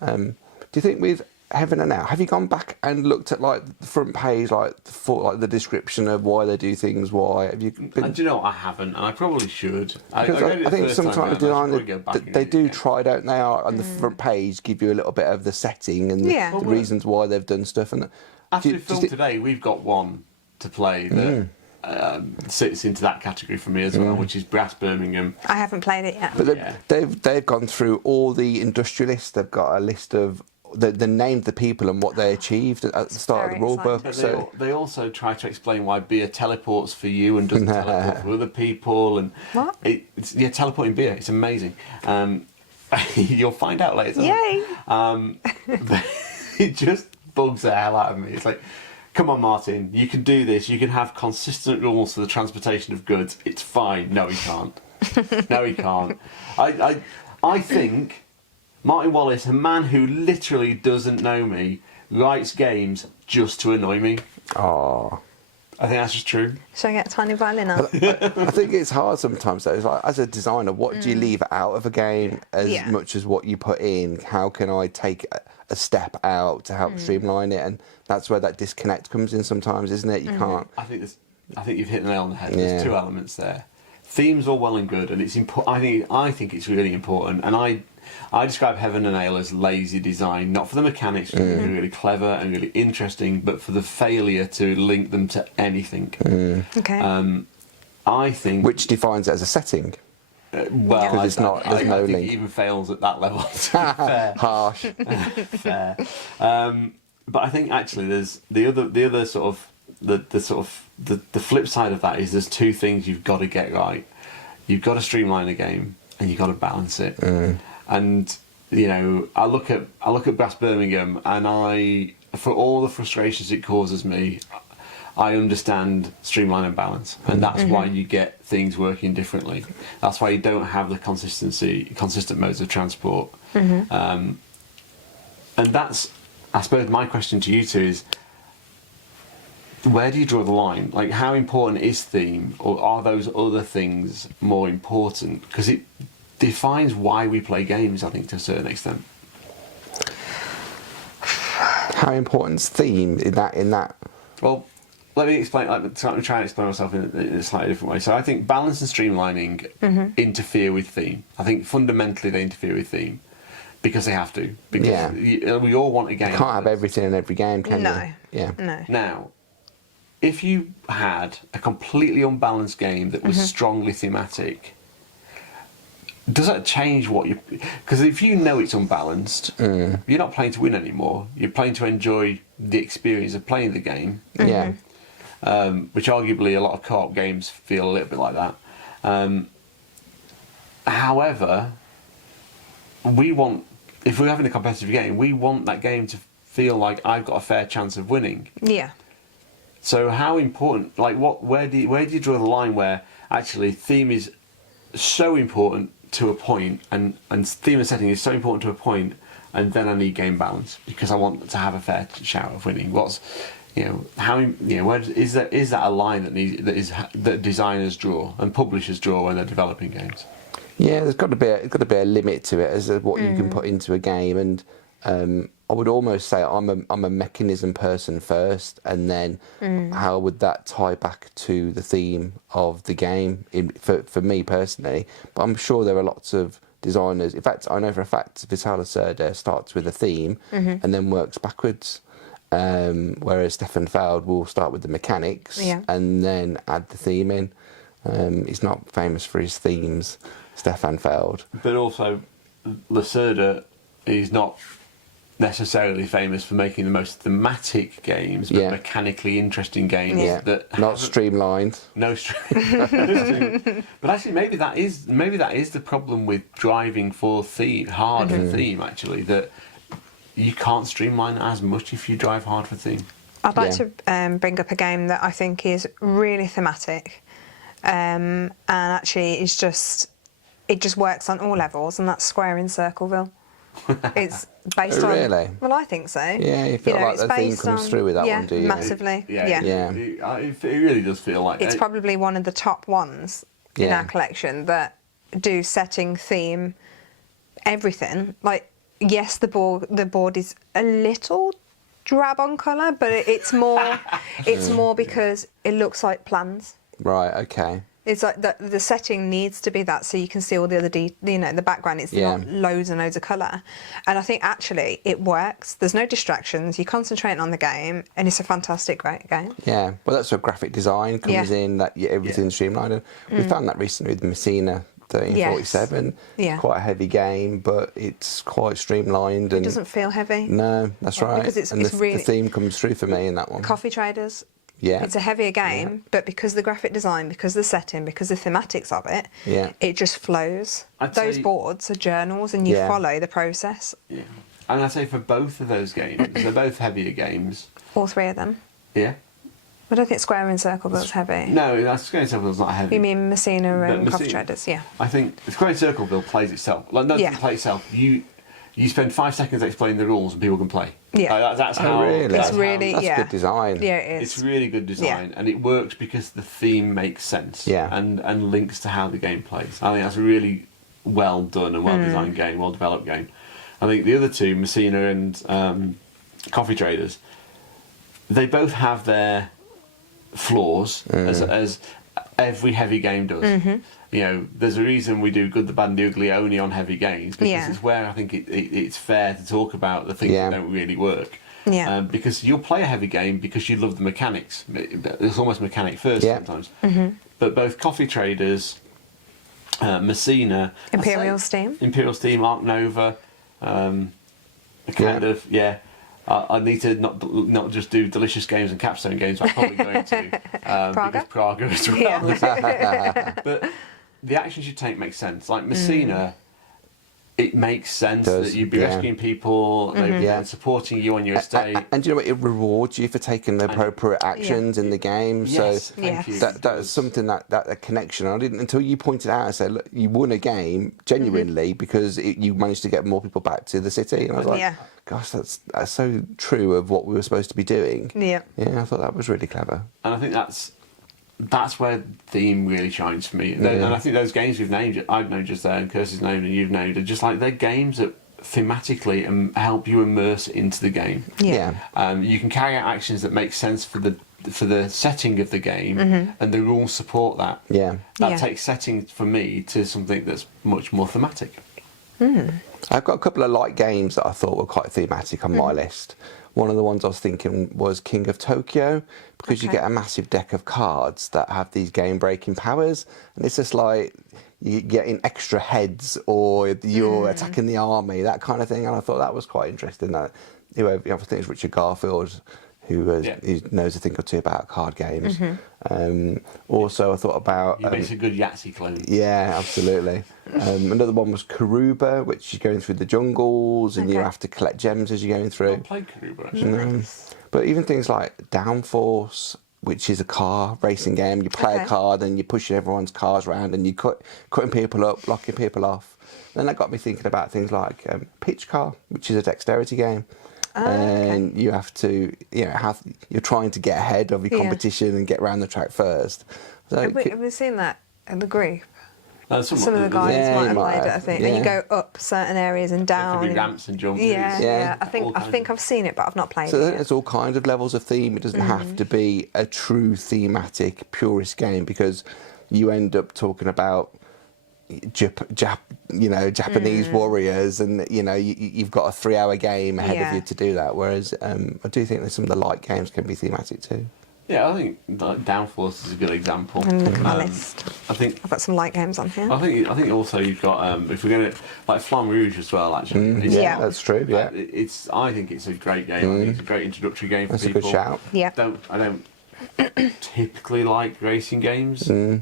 Do you think with Heaven and Ale, have you gone back and looked at like the front page, like the description of why they do things? Why have you been? And do you know, I haven't, and I probably should. I think sometimes they do try, don't they? On the front page, give you a little bit of the setting and the reasons why they've done stuff. And after the film today, we've got one to play that sits into that category for me as well, which is Brass Birmingham. I haven't played it yet. But they've gone through all the industrialists. They've got a list of the name of the people and what they achieved at the start of the rule book. So they also try to explain why beer teleports for you and doesn't teleport for other people. And what? It's teleporting beer. It's amazing. You'll find out later. Yay! It just bugs the hell out of me. It's like, come on, Martin, you can do this. You can have consistent rules for the transportation of goods. It's fine. No, he can't. No, he can't. I think Martin Wallace, a man who literally doesn't know me, writes games just to annoy me. Oh. I think that's just true. Should I get a tiny violin out? I think it's hard sometimes though. It's like, as a designer, what do you leave out of a game as much as what you put in? How can I take a step out to help streamline it? And that's where that disconnect comes in sometimes, isn't it? You can't. I think you've hit the nail on the head. There's two elements there. Themes are well and good, and it's important. I think it's really important, and I describe Heaven and Ale as lazy design, not for the mechanics, which are really clever and really interesting, but for the failure to link them to anything. Okay. I think... Which defines it as a setting. Well, 'Cause it's not- there's I no think link. it even fails at that level. To be fair. Harsh. Fair. But I think actually there's the other sort of the flip side of that is there's two things you've got to get right. You've got to streamline a game and you've got to balance it. And you know, I look at Brass Birmingham, and for all the frustrations it causes me, I understand streamline and balance, and that's why you get things working differently. That's why you don't have the consistent modes of transport. And that's, I suppose, my question to you two is, where do you draw the line? Like, how important is theme, or are those other things more important? Because it defines why we play games, I think, to a certain extent. How important is theme in that? Well, let me explain. Let me try and explain myself in a slightly different way. So I think balance and streamlining interfere with theme. I think fundamentally they interfere with theme because they have to. Because we all want a game. You can't have everything in every game, can No. you? Yeah. No. Now, if you had a completely unbalanced game that was strongly thematic, does that change what you... Because if you know it's unbalanced, you're not playing to win anymore. You're playing to enjoy the experience of playing the game. Yeah. Which arguably a lot of co-op games feel a little bit like that. However, if we're having a competitive game, we want that game to feel like I've got a fair chance of winning. Yeah. So how important, like where do you draw the line where actually theme is so important to a point, and theme and setting is so important to a point, and then I need game balance because I want to have a fair shout of winning. Where is that a line that designers draw and publishers draw when they're developing games? Yeah, there's got to be a limit to it as to what you can put into a game, and I would almost say I'm a mechanism person first, and then how would that tie back to the theme of the game for me personally? But I'm sure there are lots of designers. In fact, I know for a fact Vital Lacerda starts with a theme and then works backwards. Whereas Stefan Feld will start with the mechanics and then add the theme in. He's not famous for his themes, Stefan Feld. But also, Lacerda is not necessarily famous for making the most thematic games, but mechanically interesting games that not streamlined. No stream. But actually, maybe that is the problem with driving for theme, hard for theme. Actually, that you can't streamline as much if you drive hard for theme. I'd like to bring up a game that I think is really thematic, and actually it just works on all levels, and that's Square in Circleville. It's based on... Really? Well, I think so. Yeah, you feel like the theme comes through with that one, do you? Massively. It really does feel like it's probably one of the top ones in our collection that do setting, theme, everything. Like, yes, the board is a little drab on colour, but it's more because it looks like plans. Right. Okay. It's like the setting needs to be that, so you can see all the other the background. It's not loads and loads of colour, and I think actually it works. There's no distractions. You concentrate on the game, and it's a fantastic, great game. Yeah, well, that's where graphic design comes in. That everything's streamlined. And we found that recently with the Messina 1347. Yeah. Quite a heavy game, but it's quite streamlined. It and doesn't feel heavy. No, that's right. Because it's the theme comes through for me in that one. Coffee Traders. Yeah. It's a heavier game, but because of the graphic design, because of the setting, because of the thematics of it, it just flows. Those boards are journals, and you follow the process. Yeah. And I'd say for both of those games, they're both heavier games. All three of them. Yeah. I don't think Square in Circleville's heavy. No, Square in Circleville's not heavy. You mean Messina and Coffee Traders? Yeah. I think Square in Circleville plays itself. Like, no, it doesn't play itself. You spend 5 seconds explaining the rules and people can play. Yeah. That's how. Really? It's really That's good design. Yeah, it is. It's really good design, and it works because the theme makes sense. Yeah. And links to how the game plays. I think that's a really well done and well designed game, well developed game. I think the other two, Messina and Coffee Traders, they both have their flaws, as every heavy game does. You know, there's a reason we do Good, the Bad and the Ugly only on heavy games, because it's where I think it's fair to talk about the things that don't really work. Yeah. Because you'll play a heavy game because you love the mechanics. It's almost mechanic first sometimes. But both Coffee Traders Messina, Imperial's Theme. Imperial's Theme, Arc Nova, I need to not just do delicious games and capstone games. I'm probably going to because Praga as well. Yeah. But the actions you take make sense. Like Messina, it makes sense that you'd be rescuing people, and supporting you on your estate. And you know what? It rewards you for taking the appropriate actions in the game. Yes, so thank you. That's something that connection. I didn't until you pointed out and said, look, you won a game genuinely because you managed to get more people back to the city. And I was like, gosh, that's so true of what we were supposed to be doing. Yeah. Yeah, I thought that was really clever. And I think that's where theme really shines for me. And I think those games I've named just there, and Kirsty's named, and you've named, are just like they're games that thematically help you immerse into the game. Yeah. You can carry out actions that make sense for the setting of the game, and the rules support that. Yeah. That takes setting for me to something that's much more thematic. I've got a couple of light games that I thought were quite thematic on my list. One of the ones I was thinking was King of Tokyo, because you get a massive deck of cards that have these game-breaking powers, and it's just like you're getting extra heads, or you're attacking the army, that kind of thing. And I thought that was quite interesting. That whoever, I think it's Richard Garfield, who knows a thing or two about card games. Also, I thought about... He makes a good Yahtzee clone. Yeah, absolutely. Another one was Karuba, which you're going through the jungles and you have to collect gems as you're going through. I've played Karuba, actually. But even things like Downforce, which is a car racing game, you play a card and you're pushing everyone's cars around and you're cutting people up, locking people off. Then that got me thinking about things like Pitch Car, which is a dexterity game. And you have to, you're trying to get ahead of your competition and get around the track first. So have we seen that in the group? Some of the guys might have played it, I think. Yeah. And you go up certain areas and down. There could be ramps and jumps. Yeah. I think I've seen it, but I've not played so it. there's all kinds of levels of theme. It doesn't have to be a true thematic purist game, because you end up talking about Japanese warriors, and you've got a 3-hour game ahead of you to do that. Whereas I do think that some of the light games can be thematic too. Yeah, I think Downforce is a good example. Look at my list. I've got some light games on here. I think also you've got if we're going to like Flamme Rouge as well. Actually, Yeah. That's true. Yeah, I think it's a great game. I think it's a great introductory game for that's people. a good shout. Yeah. I don't typically like racing games. I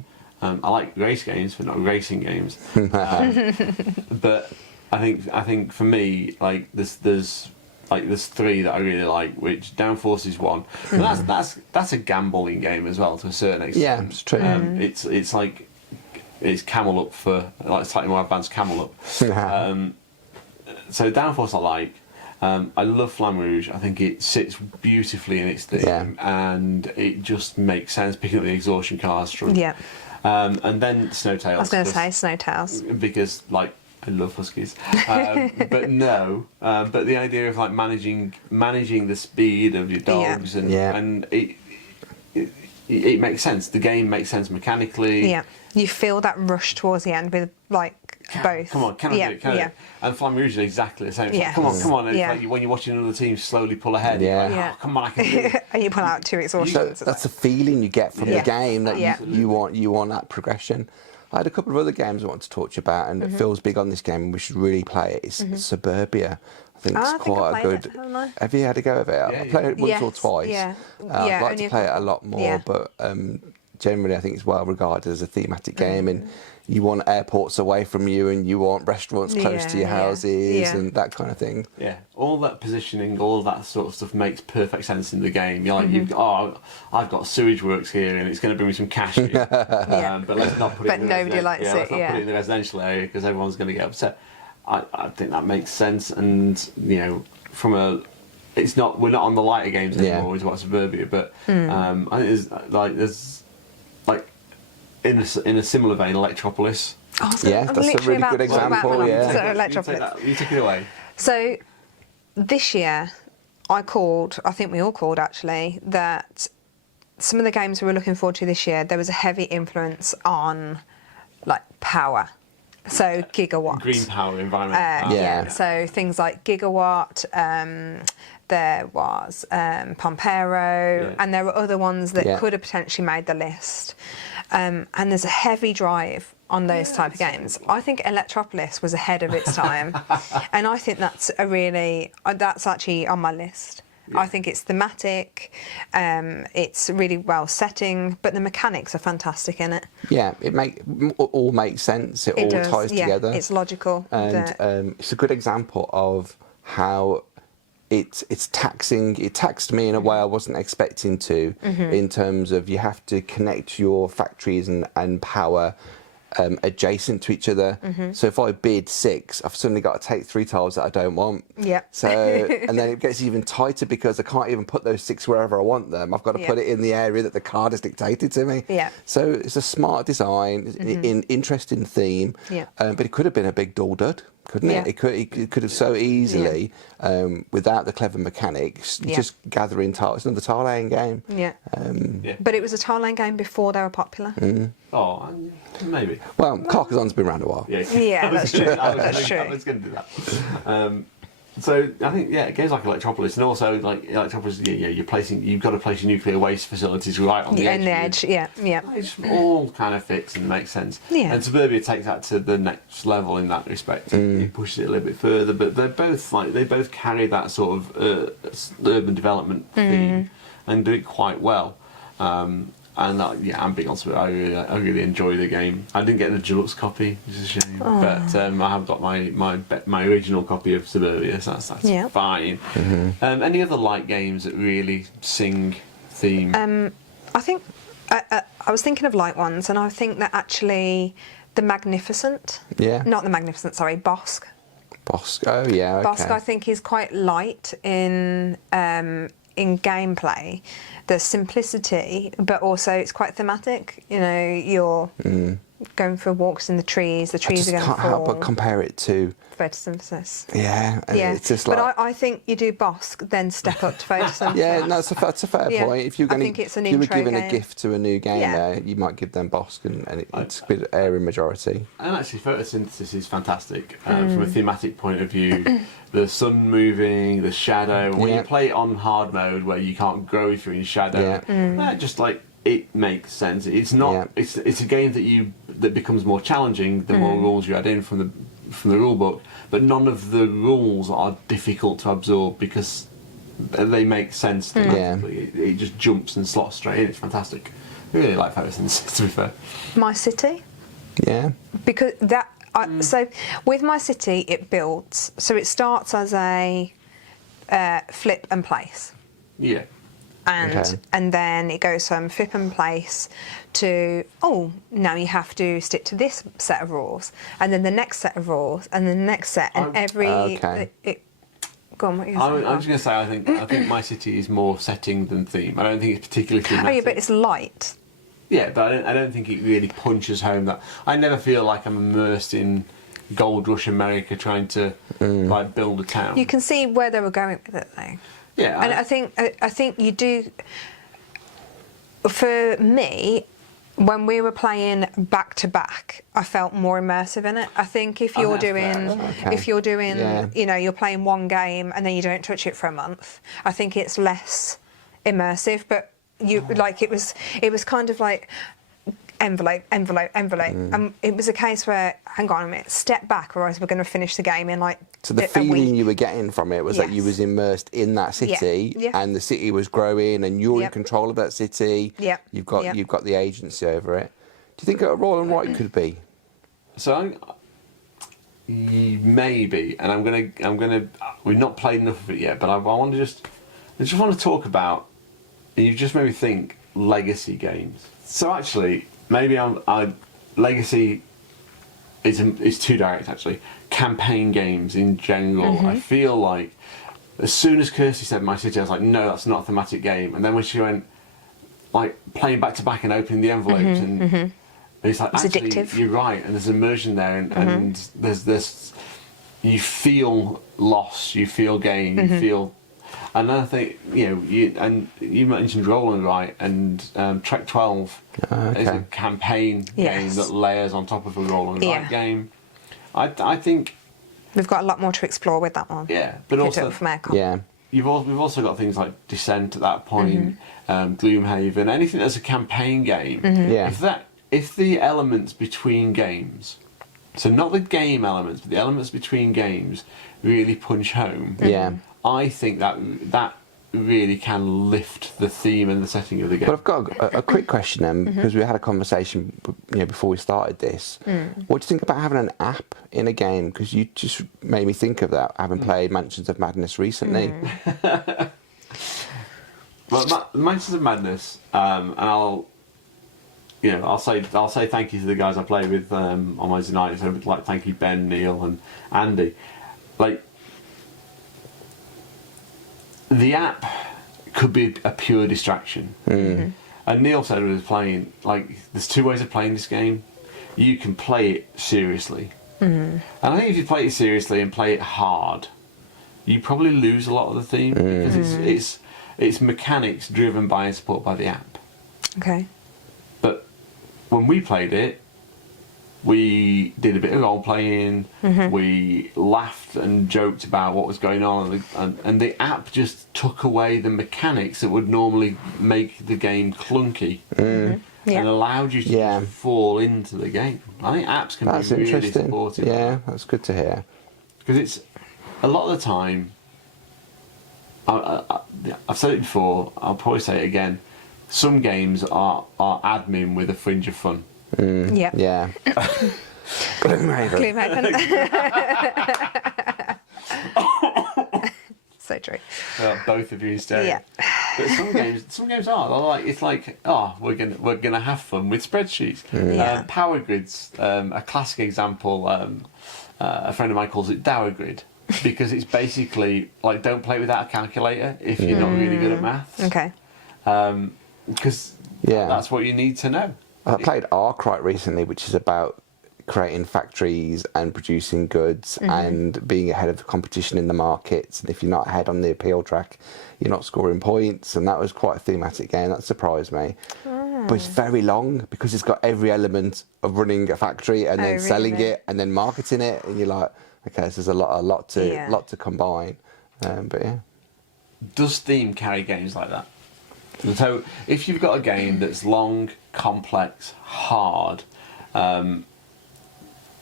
like race games, but not racing games. But I think for me, like there's 3 that I really like, which Downforce is one. And that's a gambling game as well to a certain extent. Yeah, it's true. It's like it's Camel Up for like slightly more advanced Camel Up. So Downforce I like. I love Flamme Rouge. I think it sits beautifully in its theme, and it just makes sense picking up the exhaustion cards from. Yeah. And then Snowtails. I was going to say Snowtails. Because like I love huskies, but the idea of like managing the speed of your dogs and it makes sense. The game makes sense mechanically. Yeah, you feel that rush towards the end with like both. Come on, can I do it? Can I do it? And Flamme Rouge is exactly the same. It's like, come on. And it's like when you're watching another team slowly pull ahead. You're like, oh, come on, I can do it. And you pull out 2 exhaustions. That's the feeling you get from the game, that you want that progression. I had a couple of other games I wanted to talk to you about, and Phil's big on this game, and we should really play it. It's Suburbia. I think it's quite a good. Have you had a go of it? I played it once or twice. Yeah. I'd like to play it a lot more, but generally I think it's well regarded as a thematic game, and you want airports away from you, and you want restaurants close to your houses, and that kind of thing. Yeah, all that positioning, all that sort of stuff makes perfect sense in the game. You're like, I've got sewage works here, and it's going to bring me some cash. But let's not put it. But nobody likes it. Let's not put it in the residential area because everyone's going to get upset. I think that makes sense, and from a. We're not on the lighter games anymore. Is what Suburbia, but I think there's in a similar vein, Electropolis. That's a really good example. Electropolis. You take it away. So this year, I think we all called actually, that some of the games we were looking forward to this year, there was a heavy influence on like power. So Gigawatt. Green power, environmental power. So things like Gigawatt, there was Pompero, and there were other ones that could have potentially made the list. And there's a heavy drive on those type of games. I think Electropolis was ahead of its time, and I think that's that's actually on my list. Yeah. I think it's thematic, it's really well setting, but the mechanics are fantastic in it. Yeah, all makes sense. It all does, ties together. It's logical, and it's a good example of how it's taxing. It taxed me in a way I wasn't expecting to, in terms of you have to connect your factories and power adjacent to each other. So if I bid 6, I've suddenly got to take 3 tiles that I don't want. Yep. So and then it gets even tighter because I can't even put those 6 wherever I want them. I've got to put it in the area that the card has dictated to me. Yeah. So it's a smart design, interesting theme. Yeah. But it could have been a big dull dud, couldn't it? It could have so easily, without the clever mechanics, just gathering tiles. It's another tile laying game. Yeah. But it was a tile laying game before they were popular. Oh, maybe. Well, Carcassonne's been around a while. Yeah, that's true. That's true. I was going to do that. So I think games like Electropolis, and also like Electropolis, you've got to place your nuclear waste facilities right on the edge. Yeah. It all kind of fits and makes sense. Yeah. And Suburbia takes that to the next level in that respect. It pushes it a little bit further, but they both carry that sort of urban development theme and do it quite well. And I'm big on Suburbia. I really enjoy the game. I didn't get the deluxe copy, which is a shame. But I have got my original copy of Suburbia, so that's fine. Any other light games that really sing theme? I think I was thinking of light ones, and I think that actually the Magnificent. Yeah. Not the Magnificent. Sorry, Bosque. Bosque. Oh yeah. Okay. Bosque, I think, is quite light in gameplay. There's simplicity, but also it's quite thematic. You know, you're going for walks in the trees. The trees are going to fall. I just can't help but compare it to photosynthesis. Yeah. It's just like. But I think you do Bosque, then step up to photosynthesis. Yeah, no, that's a fair point. If you were giving a gift to a new gamer, you might give them Bosque, and it's a bit airy majority. And actually, photosynthesis is fantastic from a thematic point of view. The sun moving, the shadow. When you play it on hard mode, where you can't grow through your shadow, just like it makes sense. It's not. It's a game that becomes more challenging the more rules you add in from the rule book. But none of the rules are difficult to absorb because they make sense thematically. It just jumps and slots straight in. It's fantastic. I really like photosynthesis, to be fair. My City. Yeah. Because that. So with My City, it builds. So it starts as a flip and place. Yeah. And then it goes from flip and place to now you have to stick to this set of rules, and then the next set of rules, and then the next set, and go on, what are you saying? I was just going to say I think My City is more setting than theme. I don't think it's particularly thematic. Oh yeah, but it's light. Yeah, but I don't think it really punches home that. I never feel like I'm immersed in Gold Rush America trying to like build a town. You can see where they were going with it, though. Yeah, and I think you do. For me, when we were playing back to back, I felt more immersive in it. I think if you're you're playing one game and then you don't touch it for a month, I think it's less immersive. But it was kind of like envelope. And it was a case where, hang on a minute, step back, or else we're going to finish the game in like. So the feeling you were getting from it was that you was immersed in that city, and the city was growing, and you're in control of that city. Yeah. You've got the agency over it. Do you think a roll and write could be? So maybe, and I'm gonna. We've not played enough of it yet, but I want to talk about. You just made me think legacy games. So actually, maybe legacy is too direct. Actually, campaign games in general. I feel like as soon as Kirsty said My City, I was like, no, that's not a thematic game. And then when she went like playing back to back and opening the envelopes, and it's like it's actually addictive. You're right, and there's immersion there, and there's this. You feel loss, you feel gain, you feel. And I think you mentioned Roll and Write, and Trek 12 is a campaign game that layers on top of a Roll and Write game. I think we've got a lot more to explore with that one. Yeah, but also we've also got things like Descent at that point, Gloomhaven, anything that's a campaign game. If if the elements between games, so not the game elements, but the elements between games, really punch home. Yeah. I think that really can lift the theme and the setting of the game. But I've got a quick question then, because we had a conversation, before we started this. What do you think about having an app in a game? Because you just made me think of that, having played Mansions of Madness recently. Well, Mansions of Madness, and I'll say thank you to the guys I play with on Wednesday night. So like thank you Ben, Neil, and Andy. Like, the app could be a pure distraction. And Neil said he was playing, like, there's two ways of playing this game. You can play it seriously. And I think if you play it seriously and play it hard, you probably lose a lot of the theme because it's mechanics driven by and supported by the app. Okay. But when we played it, we did a bit of role playing. We laughed and joked about what was going on, and the app just took away the mechanics that would normally make the game clunky, and allowed you to just fall into the game. I think apps can be really supportive. Yeah, that's good to hear. Because it's a lot of the time. I've said it before. I'll probably say it again. Some games are admin with a fringe of fun. Yep. Yeah. Gloomhaven. So true. Well, both of you staring. Yeah. But some games are. They're like, it's like, we're gonna have fun with spreadsheets. Yeah. Power grids, a classic example. A friend of mine calls it Dower Grid because it's basically like, don't play without a calculator if you're not really good at maths. Okay. Because that's what you need to know. I played Arkwright recently, which is about creating factories and producing goods and being ahead of the competition in the markets. And if you're not ahead on the appeal track, you're not scoring points. And that was quite a thematic game. That surprised me. But it's very long because it's got every element of running a factory and then selling it and then marketing it. And you're like, okay, so there's a lot to combine. But yeah. Does Theme carry games like that? So if you've got a game that's long, complex, hard, and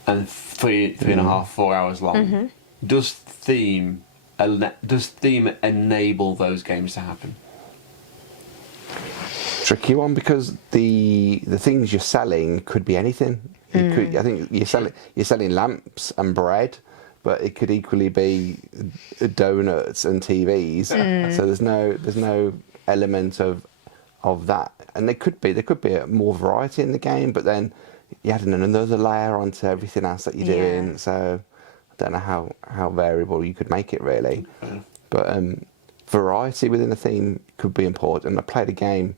3.5, 4 hours long, does Theme enable those games to happen? Tricky one, because the things you're selling could be anything. I think you're selling lamps and bread, but it could equally be donuts and TVs. So there's no element of that, and there could be more variety in the game, but then you add another layer onto everything else that you're doing. So I don't know how variable you could make it really. But variety within a theme could be important. I played a game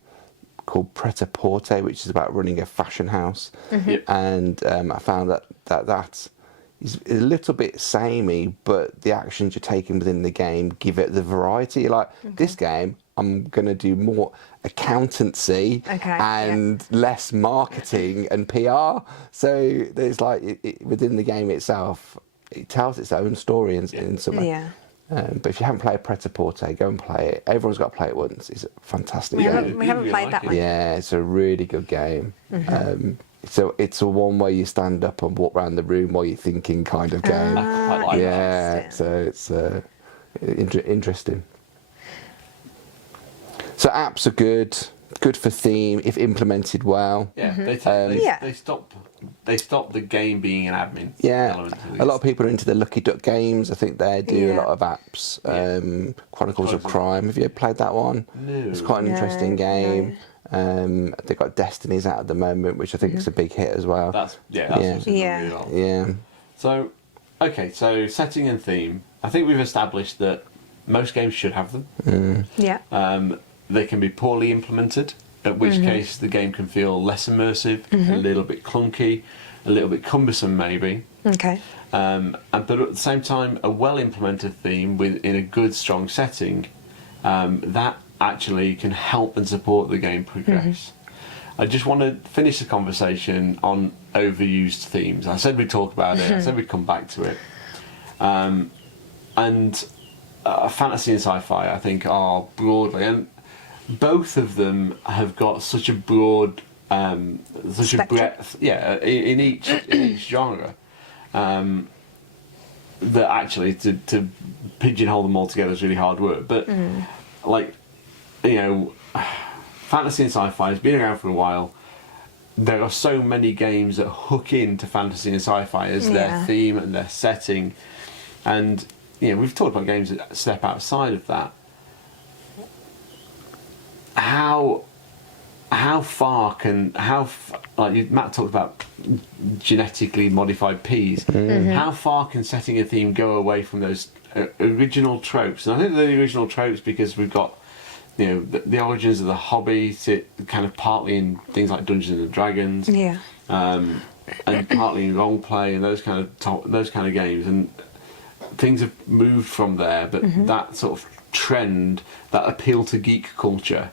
called Pret-a-Porter, which is about running a fashion house, and I found that is a little bit samey, but the actions you're taking within the game give it the variety. Like, this game, I'm going to do more accountancy and less marketing and PR. So there's like, within the game itself, it tells its own story in some way. Yeah. But if you haven't played Pret-a-Porter, go and play it. Everyone's got to play it once. It's a fantastic game. We haven't played that one. Yeah, it's a really good game. So it's a one where you stand up and walk around the room while you're thinking kind of game. I like that. So it's interesting. So apps are good for theme if implemented well. Yeah, they stop the game being an admin. Yeah, element, a lot of people are into the Lucky Duck games. I think they do a lot of apps. Chronicles of Crime. Have you ever played that one? No. It's quite an interesting game. They've got Destinies out at the moment, which I think is a big hit as well. That's really well. Yeah. So, okay, so setting and theme. I think we've established that most games should have them. Yeah. They can be poorly implemented, at which case the game can feel less immersive, a little bit clunky, a little bit cumbersome maybe. Okay. But at the same time, a well-implemented theme in a good, strong setting, that actually can help and support the game progress. I just want to finish the conversation on overused themes. I said we'd talk about it. I said we'd come back to it. And fantasy and sci-fi, I think, are broadly, and both of them have got such a broad such a breadth, in each genre, that actually to pigeonhole them all together is really hard work. But like, you know, fantasy and sci-fi has been around for a while. There are so many games that hook into fantasy and sci-fi as their theme and their setting, and you know, we've talked about games that step outside of that. How far can Matt talked about genetically modified peas. How far can setting a theme go away from those original tropes? And I think the original tropes, because we've got, you know, the origins of the hobby sit kind of partly in things like Dungeons and Dragons, and partly in role play and those kind of games, and things have moved from there. But that sort of trend, that appeal to geek culture,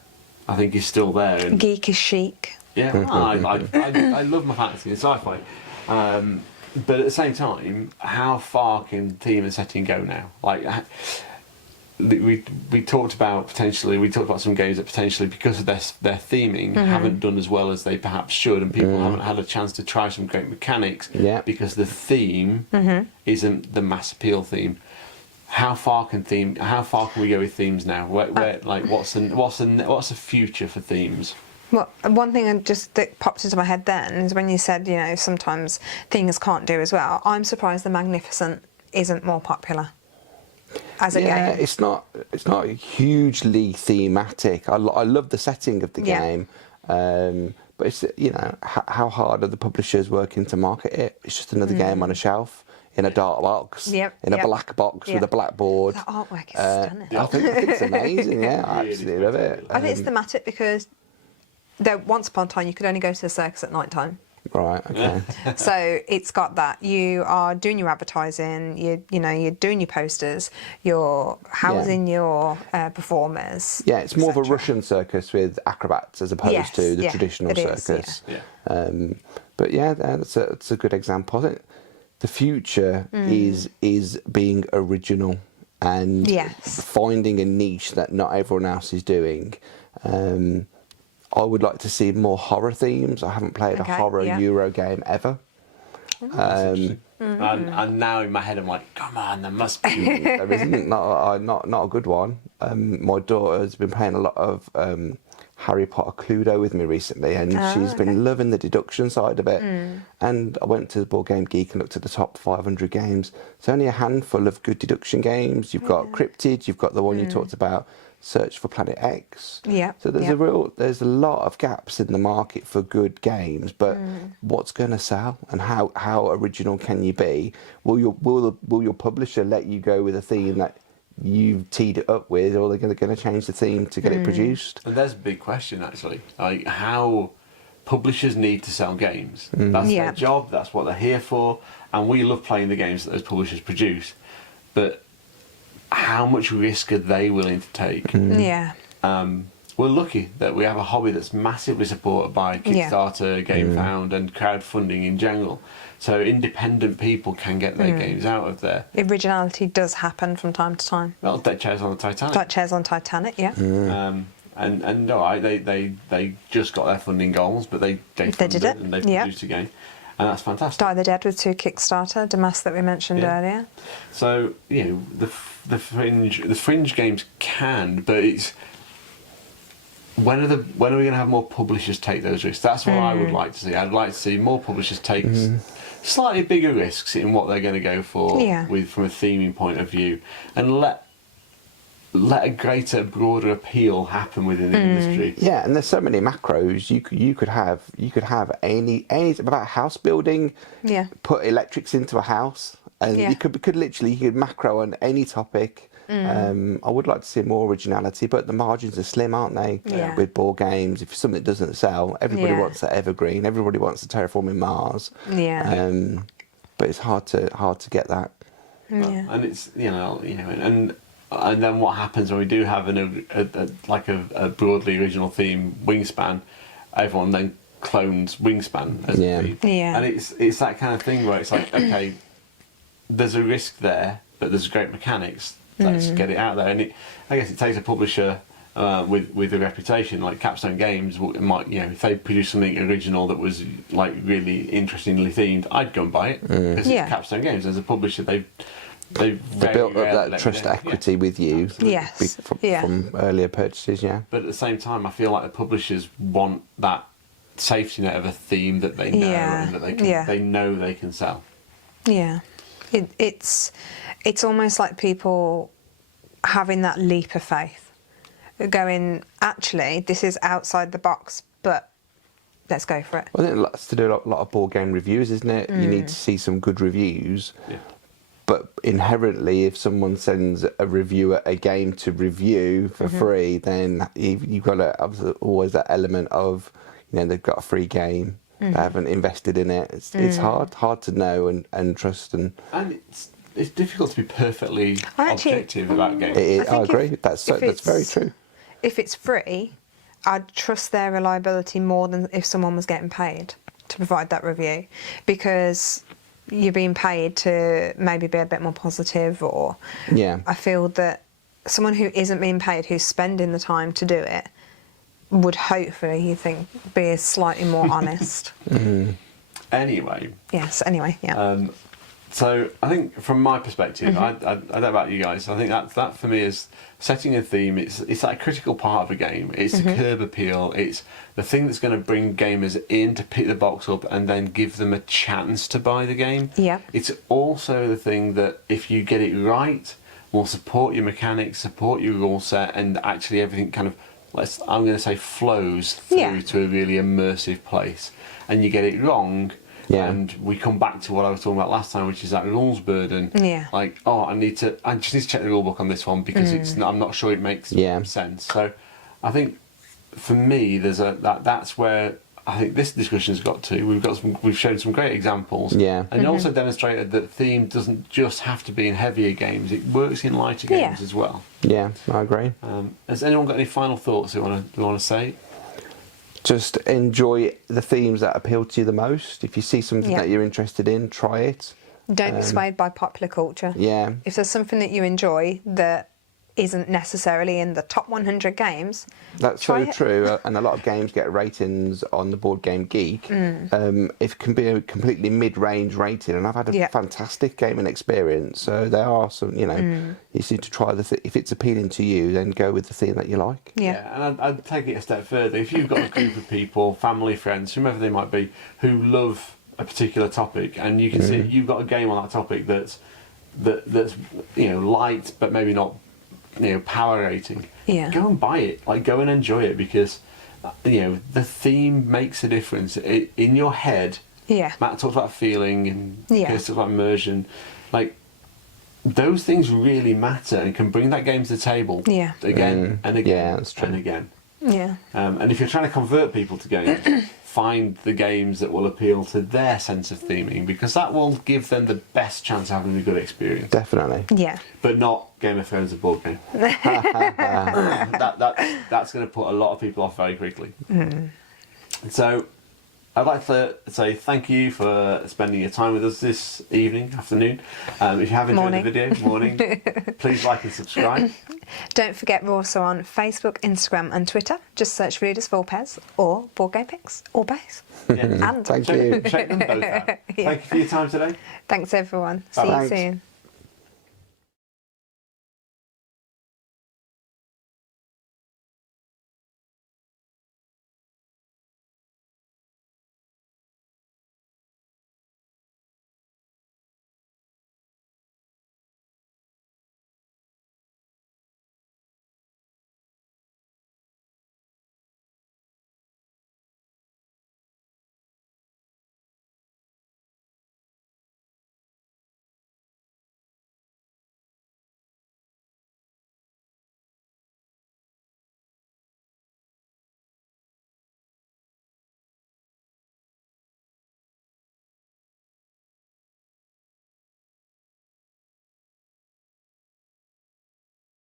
I think is still there. And geek is chic. Yeah, I love my fantasy and sci-fi, but at the same time, how far can theme and setting go now? Like, we talked about some games that potentially, because of their theming, haven't done as well as they perhaps should, and people haven't had a chance to try some great mechanics because the theme isn't the mass appeal theme. How far can we go with themes now? Where like what's the future for themes? Well, one thing that popped into my head then is when you said, you know, sometimes things can't do as well. I'm surprised the Magnificent isn't more popular as a game. It's not hugely thematic. I love the setting of the game, but it's, you know, how hard are the publishers working to market it? It's just another game on a shelf, in a dark box, in a black box with a blackboard. The artwork is stunning. I think it's amazing. I absolutely love it. I think it's thematic because once upon a time you could only go to the circus at night time. Right. Okay. So it's got that. You are doing your advertising. You're doing your posters. You're housing your performers. Yeah, it's more of a Russian circus with acrobats as opposed to the traditional circus. But yeah, that's a good example. I think the future is being original and finding a niche that not everyone else is doing. I would like to see more horror themes. I haven't played a horror Euro game ever. And now in my head I'm like, come on, there must be. There isn't, not a good one. My daughter's been playing a lot of Harry Potter Cluedo with me recently, and she's been loving the deduction side of it. And I went to the Board Game Geek and looked at the top 500 games. There's only a handful of good deduction games. You've got Cryptid, you've got the one you talked about, Search for Planet X. So there's a lot of gaps in the market for good games, but what's going to sell, and how original can you be? Will your publisher let you go with a theme that you've teed it up with, or they're going to change the theme to get it produced? And there's a big question, actually. Like, how publishers need to sell games. That's their job, that's what they're here for, and we love playing the games that those publishers produce. But how much risk are they willing to take? We're lucky that we have a hobby that's massively supported by Kickstarter, GameFound, and crowdfunding in general. So independent people can get their games out of there. Originality does happen from time to time. Well, Deck Chairs on the Titanic. Deck Chairs on Titanic, And all right, they just got their funding goals, but they funded did it, and they produced a game. And that's fantastic. Die the Dead with 2 Kickstarter, Damas that we mentioned earlier. So, you know, the fringe games can, but it's when are we going to have more publishers take those risks? That's what I would like to see. I'd like to see more publishers take slightly bigger risks in what they're going to go for from a theming point of view, and let a greater, broader appeal happen within the industry. Yeah, and there's so many macros you could have any about house building. Put electrics into a house, and you could macro on any topic. I would like to see more originality, but the margins are slim, aren't they? With board games, if something doesn't sell, everybody wants that evergreen. Everybody wants the terraforming Mars. But it's hard to get that. And it's and then what happens when we do have a broadly original theme, Wingspan? Everyone then clones Wingspan as a theme, and it's that kind of thing where it's like, okay, there's a risk there, but there's great mechanics. Let's get it out there, and I guess it takes a publisher with a reputation like Capstone Games might, if they produce something original that was like really interestingly themed, I'd go and buy it because it's Capstone Games. As a publisher, they built up that trust equity with you. Yes. From earlier purchases, But at the same time, I feel like the publishers want that safety net of a theme that they know and that they know they can sell. Yeah, it's almost like people having that leap of faith, going, actually, this is outside the box, but let's go for it. Well, I think that's to do a lot of board game reviews, isn't it? You need to see some good reviews. Yeah. But inherently, if someone sends a reviewer a game to review for free, then you've got always that element of, they've got a free game, they haven't invested in it. It's hard to know and trust. And it's difficult to be perfectly objective about games. I agree. That's very true. If it's free, I'd trust their reliability more than if someone was getting paid to provide that review, because you're being paid to maybe be a bit more positive, or I feel that someone who isn't being paid, who's spending the time to do it, would hopefully, you think, be slightly more honest. Anyway. Yes, anyway, yeah. So I think from my perspective, I don't know about you guys, I think that for me is setting a theme. It's that critical part of a game. It's the curb appeal. It's the thing that's going to bring gamers in to pick the box up and then give them a chance to buy the game. Yeah. It's also the thing that, if you get it right, will support your mechanics, support your rule set, and actually everything kind of, I'm going to say, flows through to a really immersive place. And you get it wrong, and we come back to what I was talking about last time, which is that rules burden. Like, I just need to check the rule book on this one because I'm not sure it makes sense. So I think for me, that's where I think this discussion has got to. We've shown some great examples, and also demonstrated that theme doesn't just have to be in heavier games; it works in lighter games as well. Yeah, I agree. Has anyone got any final thoughts they want to say? Just enjoy the themes that appeal to you the most. If you see something that you're interested in, try it. Don't be swayed by popular culture. Yeah. If there's something that you enjoy that isn't necessarily in the top 100 games, that's so true. And a lot of games get ratings on the Board Game Geek. It can be a completely mid-range rating, and I've had a fantastic gaming experience. So there are some, you need to try if it's appealing to you, then go with the theme that you like. And I'd take it a step further. If you've got a group of people, family, friends, whomever they might be, who love a particular topic, and you can see you've got a game on that topic that's light but maybe not power rating, go and buy it. Go and enjoy it, because the theme makes a difference in your head. Matt talks about feeling, and Kirsty talks about immersion. Those things really matter and can bring that game to the table again and again and again. And if you're trying to convert people to games, find the games that will appeal to their sense of theming, because that will give them the best chance of having a good experience. Definitely. But not Game of Thrones, a board game. That's going to put a lot of people off very quickly. So I'd like to say thank you for spending your time with us this afternoon. If you have enjoyed the video, please like and subscribe. Don't forget, we're also on Facebook, Instagram and Twitter. Just search for Ludus Vulpes or Board Game Pix, or both. And Thank you. Check them both out. Thank you for your time today. Thanks everyone. See you soon.